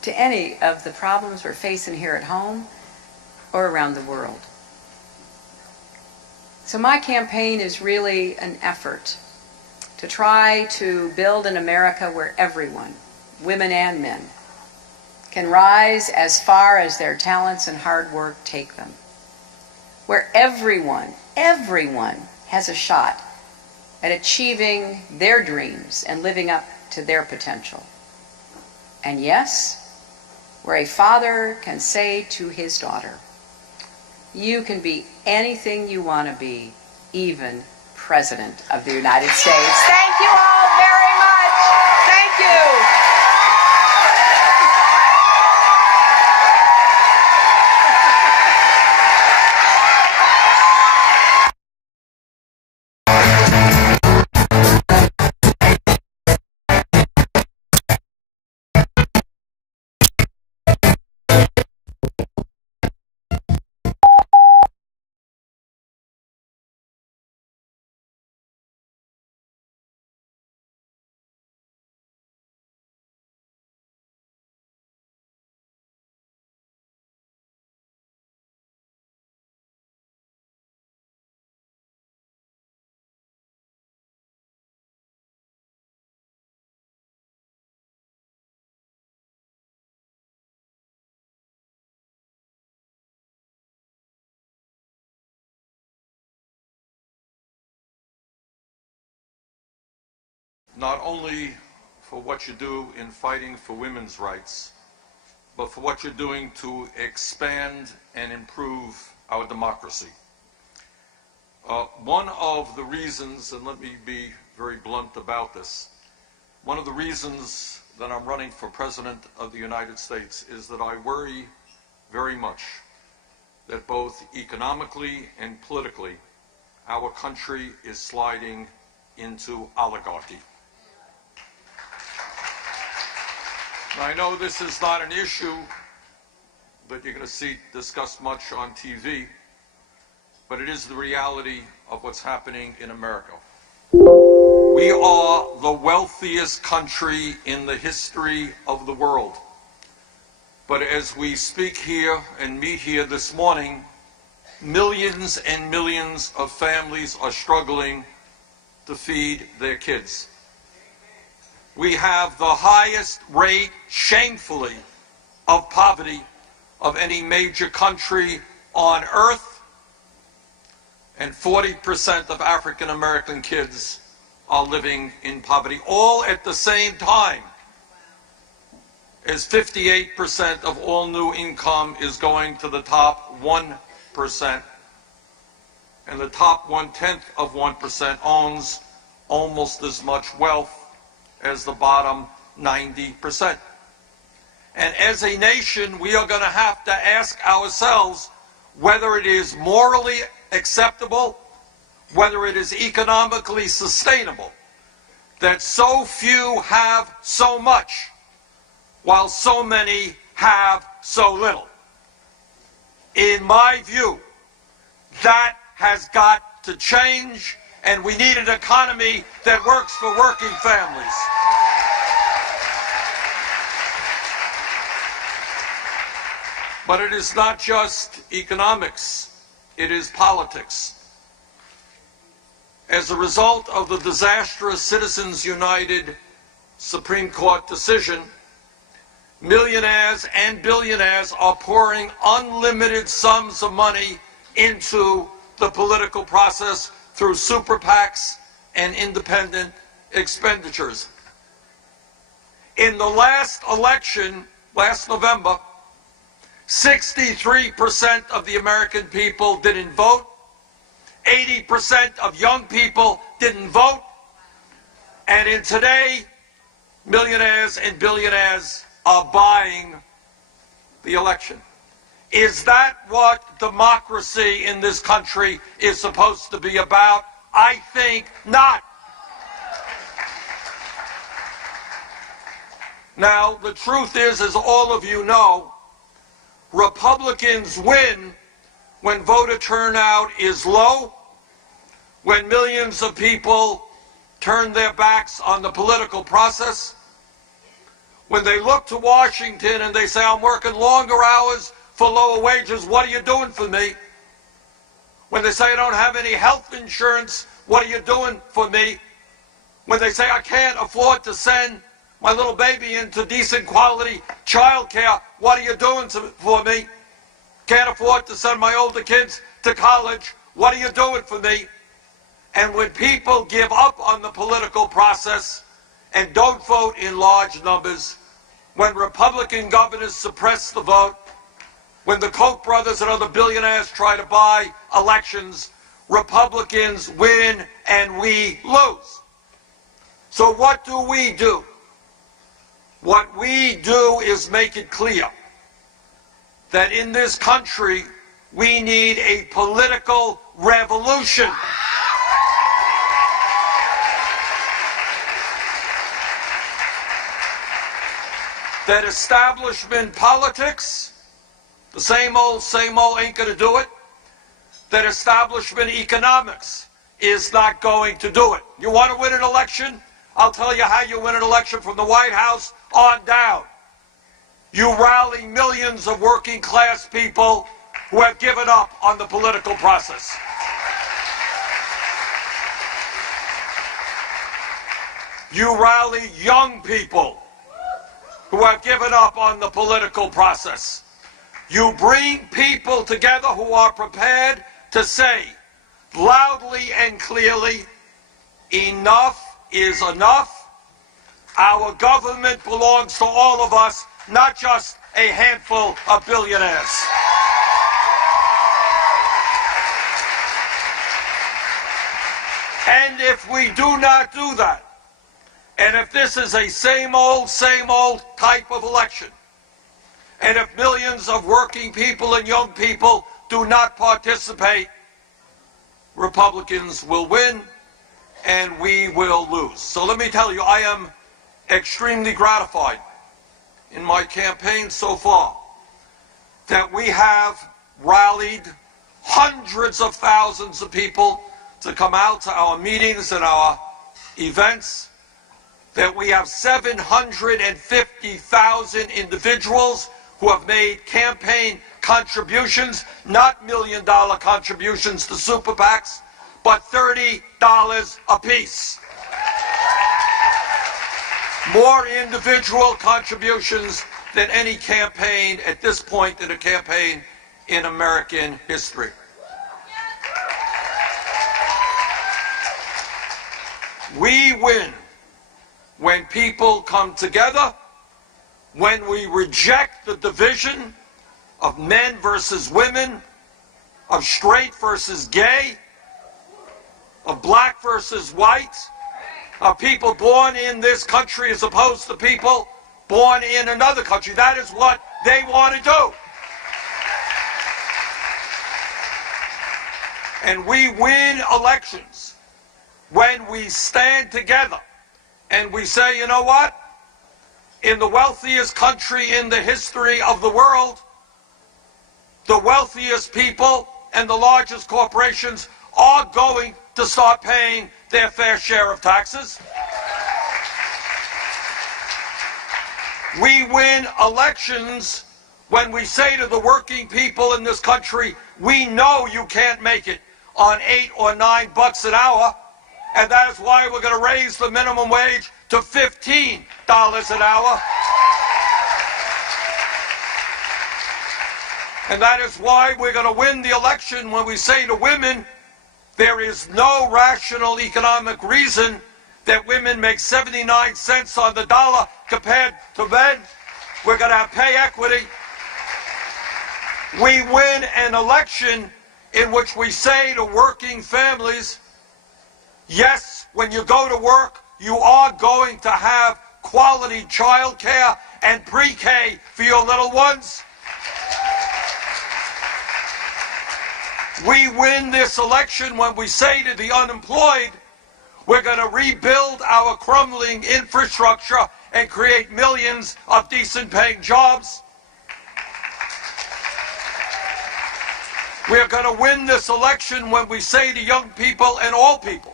to any of the problems we're facing here at home or around the world. So my campaign is really an effort to try to build an America where everyone, women and men, can rise as far as their talents and hard work take them. Where everyone has a shot at achieving their dreams and living up to their potential. And yes, where a father can say to his daughter, "You can be anything you want to be, even President of the United States." Thank you all very much. Thank you. Not only for what you do in fighting for women's rights, but for what you're doing to expand and improve our democracy. One of the reasons, and let me be very blunt about this, one of the reasons that I'm running for President of the United States is that I worry very much that both economically and politically, our country is sliding into oligarchy. Now, I know this is not an issue that you're going to see discussed much on TV, but it is the reality of what's happening in America. We are the wealthiest country in the history of the world. But as we speak here and meet here this morning, millions and millions of families are struggling to feed their kids. We have the highest rate, shamefully, of poverty of any major country on earth, and 40% of African American kids are living in poverty, all at the same time as 58% of all new income is going to the top 1%. and the top 0.1% owns almost as much wealth as the bottom 90%. And as a nation, we are going to have to ask ourselves whether it is morally acceptable, whether it is economically sustainable, that so few have so much, while so many have so little. In my view, that has got to change, and we need an economy that works for working families. But it is not just economics, it is politics. As a result of the disastrous Citizens United Supreme Court decision, millionaires and billionaires are pouring unlimited sums of money into the political process through super PACs and independent expenditures. In the last election, last November, 63% of the American people didn't vote. 80% of young people didn't vote. And in today, millionaires and billionaires are buying the election. Is that what democracy in this country is supposed to be about? I think not. Now, the truth is, as all of you know, Republicans win when voter turnout is low, when millions of people turn their backs on the political process, when they look to Washington and they say, I'm working longer hours for lower wages, what are you doing for me? When they say, I don't have any health insurance, what are you doing for me? When they say, I can't afford to send my little baby into decent quality child care, what are you doing for me? Can't afford to send my older kids to college, what are you doing for me? And when people give up on the political process and don't vote in large numbers, when Republican governors suppress the vote, when the Koch brothers and other billionaires try to buy elections, Republicans win and we lose. So what do? What we do is make it clear that in this country we need a political revolution. That establishment politics, the same old ain't going to do it. That establishment economics is not going to do it. You want to win an election? I'll tell you how you win an election from the White House on down. You rally millions of working class people who have given up on the political process. You rally young people who have given up on the political process. You bring people together who are prepared to say loudly and clearly, enough is enough. Our government belongs to all of us, not just a handful of billionaires. And if we do not do that, and if this is a same old type of election, and if millions of working people and young people do not participate, Republicans will win and we will lose. So let me tell you, I am extremely gratified in my campaign so far that we have rallied hundreds of thousands of people to come out to our meetings and our events, that we have 750,000 individuals who have made campaign contributions, not million-dollar contributions to super PACs, but $30 apiece. More individual contributions than any campaign at this point in a campaign in American history. We win when people come together, when we reject the division of men versus women, of straight versus gay, of black versus white, of people born in this country as opposed to people born in another country. That is what they want to do. And we win elections when we stand together and we say, you know what? In the wealthiest country in the history of the world, the wealthiest people and the largest corporations are going to start paying their fair share of taxes. We win elections when we say to the working people in this country, we know you can't make it on $8 or $9 an hour, and that is why we're going to raise the minimum wage to $15 an hour. And that is why we're going to win the election when we say to women, there is no rational economic reason that women make 79 cents on the dollar compared to men. We're going to have pay equity. We win an election in which we say to working families, yes, when you go to work, you are going to have quality child care and pre-K for your little ones. We win this election when we say to the unemployed, we're going to rebuild our crumbling infrastructure and create millions of decent paying jobs. We're going to win this election when we say to young people and all people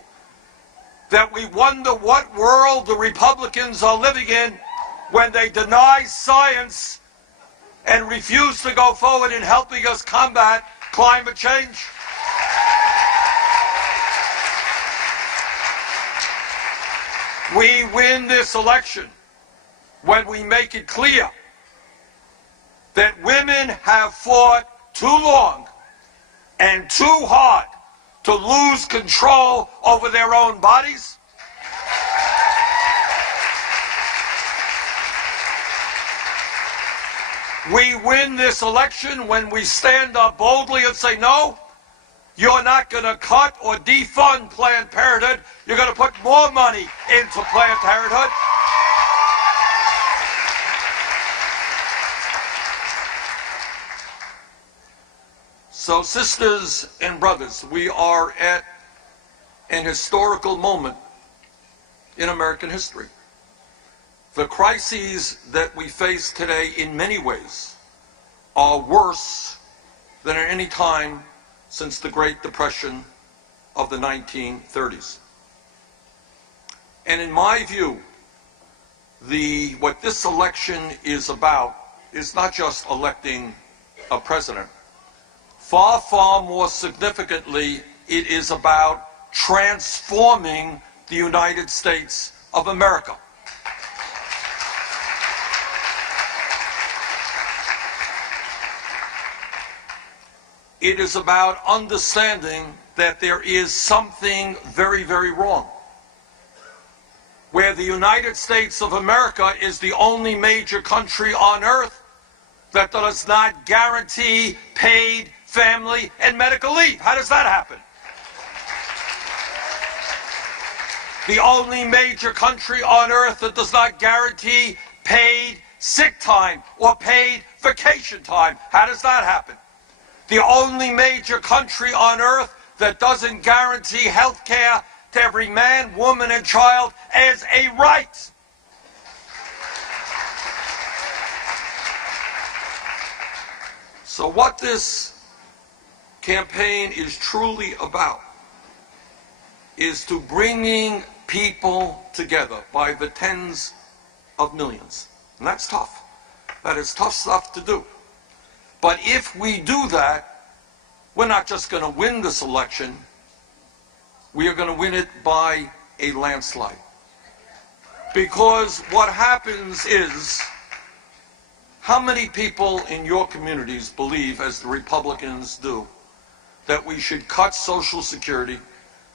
that we wonder what world the Republicans are living in when they deny science and refuse to go forward in helping us combat climate change. We win this election when we make it clear that women have fought too long and too hard to lose control over their own bodies. We win this election when we stand up boldly and say, no, you're not going to cut or defund Planned Parenthood. You're going to put more money into Planned Parenthood. So, sisters and brothers, we are at an historical moment in American history. The crises that we face today, in many ways, are worse than at any time since the Great Depression of the 1930s. And in my view, what this election is about is not just electing a president. Far, far more significantly, it is about transforming the United States of America. It is about understanding that there is something very, very wrong. Where the United States of America is the only major country on earth that does not guarantee paid family and medical leave. How does that happen? The only major country on earth that does not guarantee paid sick time or paid vacation time. How does that happen? The only major country on earth that doesn't guarantee health care to every man, woman, and child as a right. So what this campaign is truly about is to bringing people together by the tens of millions. And that's tough. That is tough stuff to do. But if we do that, we're not just going to win this election, we are going to win it by a landslide. Because what happens is, how many people in your communities believe, as the Republicans do, that we should cut Social Security,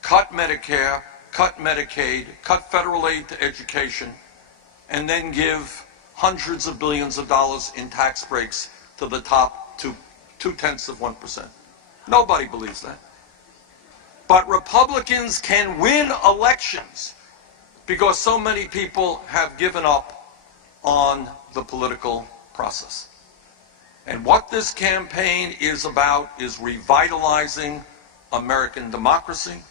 cut Medicare, cut Medicaid, cut federal aid to education, and then give hundreds of billions of dollars in tax breaks to the top 0.2%? Nobody believes that. But Republicans can win elections because so many people have given up on the political process. And what this campaign is about is revitalizing American democracy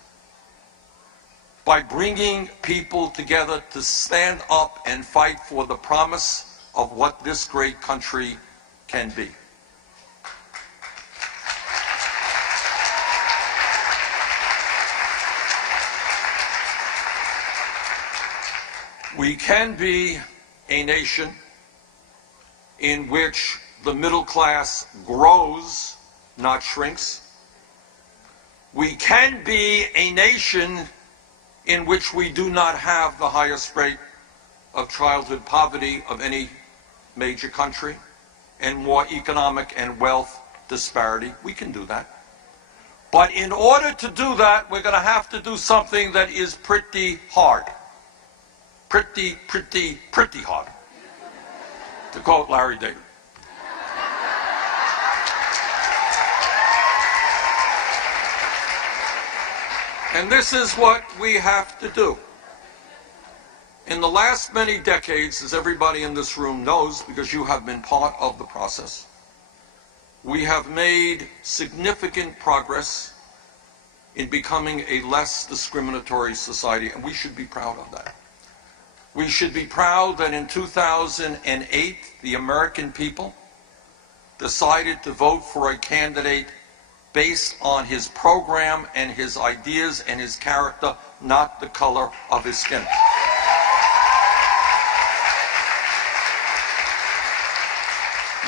by bringing people together to stand up and fight for the promise of what this great country can be. We can be a nation in which the middle class grows, not shrinks. We can be a nation in which we do not have the highest rate of childhood poverty of any major country and more economic and wealth disparity. We can do that. But in order to do that, we're going to have to do something that is pretty hard. Pretty hard, to quote Larry David. And this is what we have to do. In the last many decades, as everybody in this room knows, because you have been part of the process, we have made significant progress in becoming a less discriminatory society, and we should be proud of that. We should be proud that in 2008, the American people decided to vote for a candidate based on his program and his ideas and his character, not the color of his skin.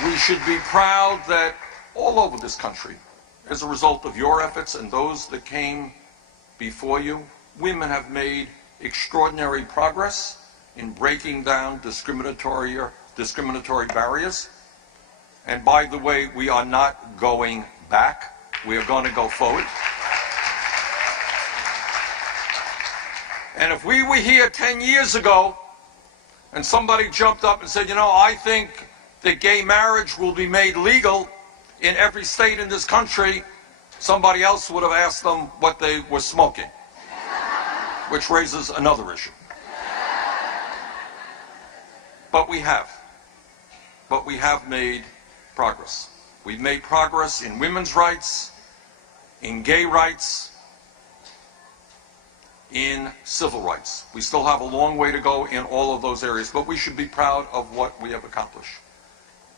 We should be proud that all over this country, as a result of your efforts and those that came before you, women have made extraordinary progress in breaking down discriminatory barriers. And by the way, we are not going back. We are going to go forward. And if we were here 10 years ago and somebody jumped up and said, you know, I think that gay marriage will be made legal in every state in this country, somebody else would have asked them what they were smoking, which raises another issue. But we have made progress. We've made progress in women's rights, in gay rights, in civil rights. We still have a long way to go in all of those areas, but we should be proud of what we have accomplished.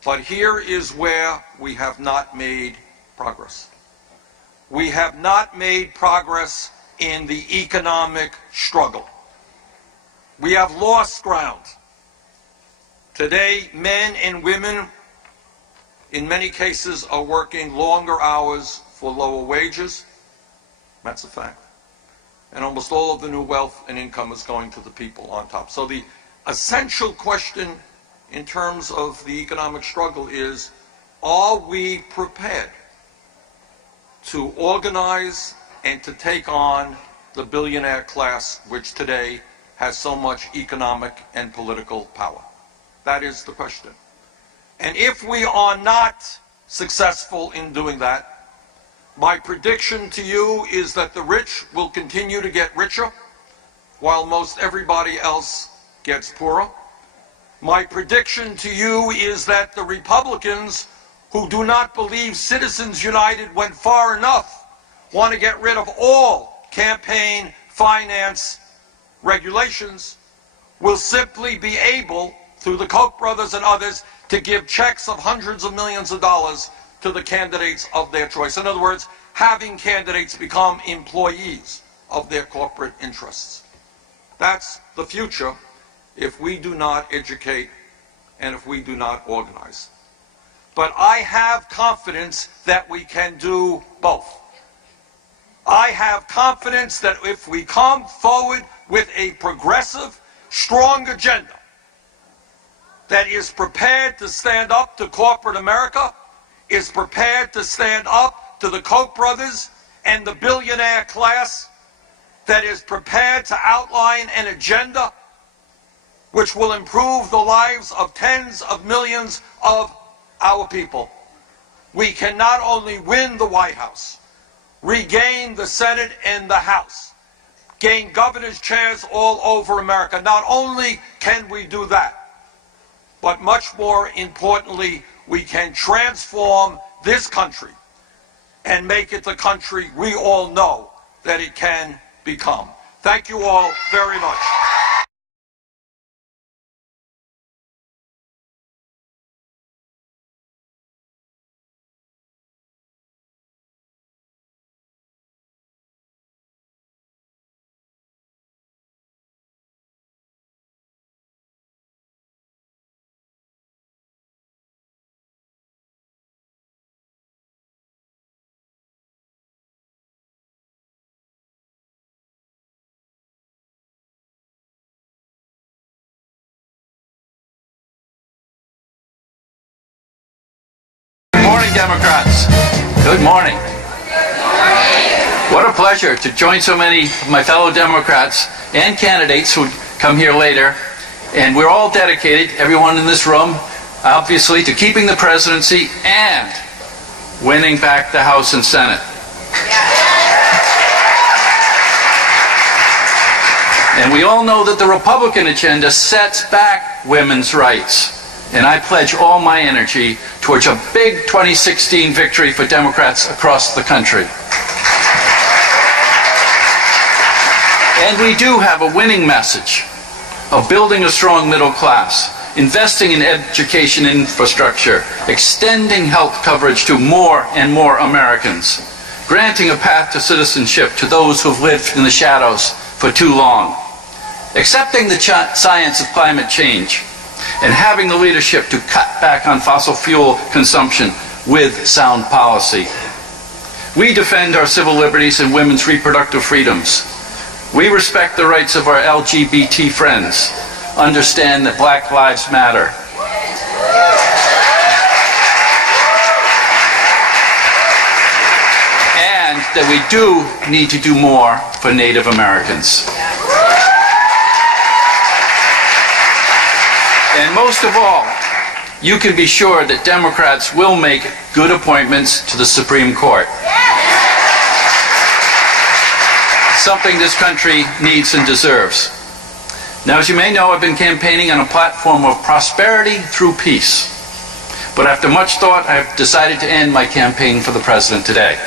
But here is where we have not made progress. We have not made progress in the economic struggle. We have lost ground. Today, men and women, in many cases, are working longer hours for lower wages. That's a fact. And almost all of the new wealth and income is going to the people on top. So the essential question in terms of the economic struggle is, are we prepared to organize and to take on the billionaire class, which today has so much economic and political power? That is the question. And if we are not successful in doing that, my prediction to you is that the rich will continue to get richer while most everybody else gets poorer. My prediction to you is that the Republicans, who do not believe Citizens United went far enough, want to get rid of all campaign finance regulations, will simply be able, through the Koch brothers and others, to give checks of hundreds of millions of dollars to the candidates of their choice. In other words, having candidates become employees of their corporate interests. That's the future if we do not educate and if we do not organize. But I have confidence that we can do both. I have confidence that if we come forward with a progressive, strong agenda that is prepared to stand up to corporate America, is prepared to stand up to the Koch brothers and the billionaire class, that is prepared to outline an agenda which will improve the lives of tens of millions of our people, we can not only win the White House, regain the Senate and the House, gain governor's chairs all over America. Not only can we do that, but much more importantly, we can transform this country and make it the country we all know that it can become. Thank you all very much. Good morning, Democrats. Good morning. What a pleasure to join so many of my fellow Democrats and candidates who come here later. And we're all dedicated, everyone in this room, obviously, to keeping the presidency and winning back the House and Senate. And we all know that the Republican agenda sets back women's rights. And I pledge all my energy towards a big 2016 victory for Democrats across the country. And we do have a winning message of building a strong middle class, investing in education infrastructure, extending health coverage to more and more Americans, granting a path to citizenship to those who've lived in the shadows for too long, accepting the science of climate change, and having the leadership to cut back on fossil fuel consumption with sound policy. We defend our civil liberties and women's reproductive freedoms. We respect the rights of our LGBT friends, understand that Black Lives Matter. And that we do need to do more for Native Americans. And most of all, you can be sure that Democrats will make good appointments to the Supreme Court. Something this country needs and deserves. Now, as you may know, I've been campaigning on a platform of prosperity through peace. But after much thought, I've decided to end my campaign for the president today.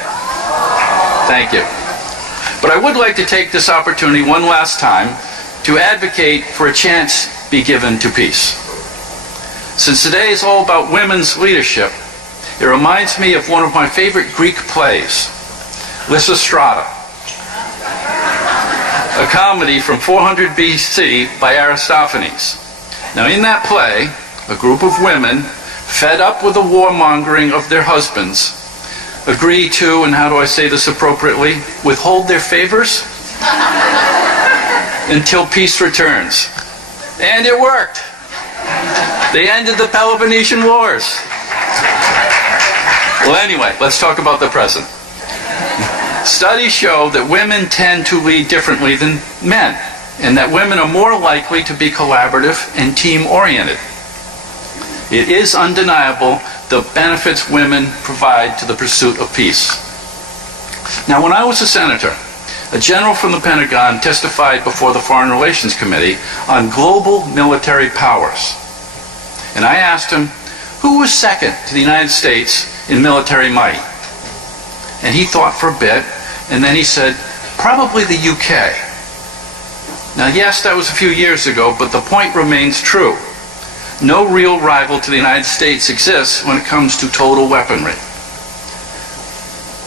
Thank you. But I would like to take this opportunity one last time to advocate for a chance be given to peace. Since today is all about women's leadership, it reminds me of one of my favorite Greek plays, Lysistrata, a comedy from 400 BC by Aristophanes. Now in that play, a group of women, fed up with the warmongering of their husbands, agree to, and how do I say this appropriately, withhold their favors until peace returns. And it worked. They ended the Peloponnesian Wars. Well, anyway, let's talk about the present. Studies show that women tend to lead differently than men, and that women are more likely to be collaborative and team-oriented. It is undeniable the benefits women provide to the pursuit of peace. Now, when I was a senator, a general from the Pentagon testified before the Foreign Relations Committee on global military powers. And I asked him, who was second to the United States in military might? And he thought for a bit, and then he said, probably the UK. Now, yes, that was a few years ago, but the point remains true. No real rival to the United States exists when it comes to total weaponry.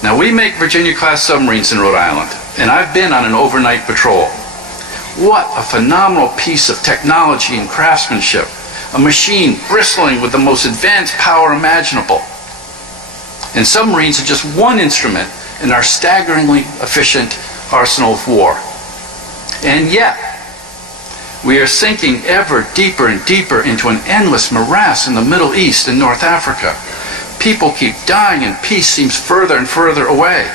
Now, we make Virginia-class submarines in Rhode Island, and I've been on an overnight patrol. What a phenomenal piece of technology and craftsmanship. A machine bristling with the most advanced power imaginable. And submarines are just one instrument in our staggeringly efficient arsenal of war. And yet, we are sinking ever deeper and deeper into an endless morass in the Middle East and North Africa. People keep dying and peace seems further and further away.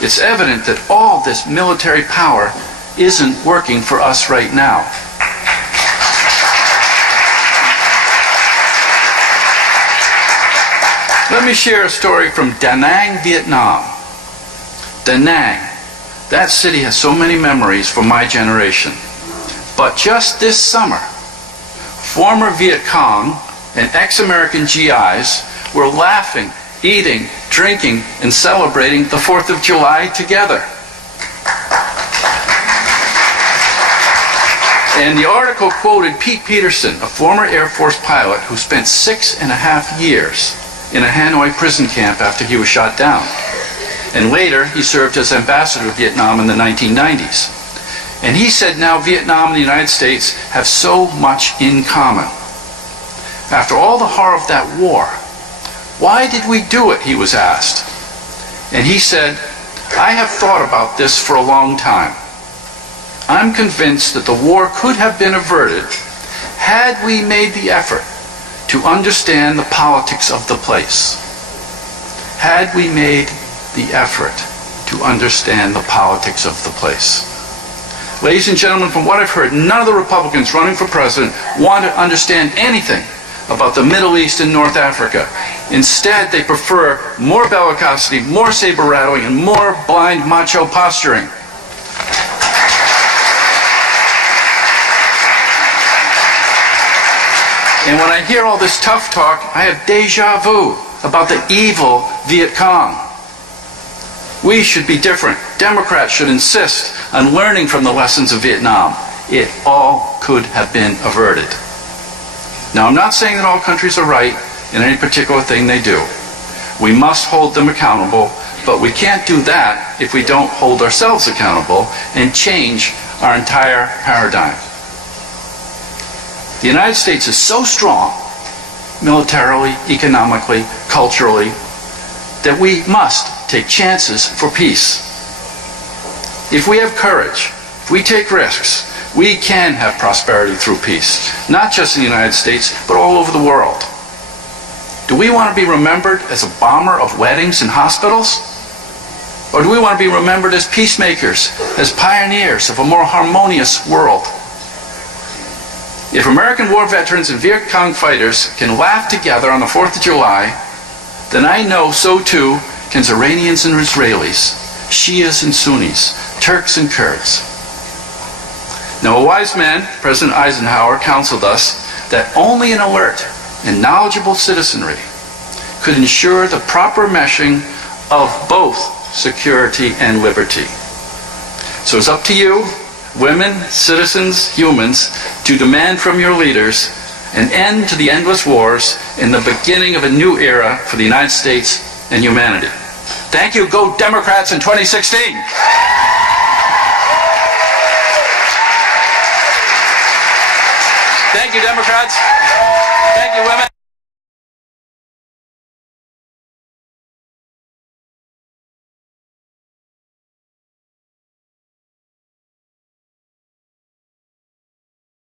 It's evident that all this military power isn't working for us right now. Let me share a story from Da Nang, Vietnam. Da Nang. That city has so many memories for my generation. But just this summer, former Viet Cong and ex-American GIs were laughing, eating, drinking, and celebrating the 4th of July together. And the article quoted Pete Peterson, a former Air Force pilot who spent 6.5 years in a Hanoi prison camp after he was shot down. And later, he served as ambassador to Vietnam in the 1990s. And he said now Vietnam and the United States have so much in common. After all the horror of that war, why did we do it, he was asked. And he said, I have thought about this for a long time. I'm convinced that the war could have been averted had we made the effort to understand the politics of the place. Had we made the effort to understand the politics of the place. Ladies and gentlemen, from what I've heard, none of the Republicans running for president want to understand anything about the Middle East and North Africa. Instead, they prefer more bellicosity, more saber-rattling, and more blind macho posturing. And when I hear all this tough talk, I have deja vu about the evil Viet Cong. We should be different. Democrats should insist on learning from the lessons of Vietnam. It all could have been averted. Now, I'm not saying that all countries are right in any particular thing they do. We must hold them accountable, but we can't do that if we don't hold ourselves accountable and change our entire paradigm. The United States is so strong, militarily, economically, culturally, that we must take chances for peace. If we have courage, if we take risks, we can have prosperity through peace, not just in the United States, but all over the world. Do we want to be remembered as a bomber of weddings and hospitals? Or do we want to be remembered as peacemakers, as pioneers of a more harmonious world? If American war veterans and Viet Cong fighters can laugh together on the 4th of July, then I know so too can Iranians and Israelis, Shias and Sunnis, Turks and Kurds. Now, a wise man, President Eisenhower, counseled us that only an alert and knowledgeable citizenry could ensure the proper meshing of both security and liberty. So it's up to you, women, citizens, humans, to demand from your leaders an end to the endless wars and the beginning of a new era for the United States and humanity. Thank you. Go Democrats in 2016.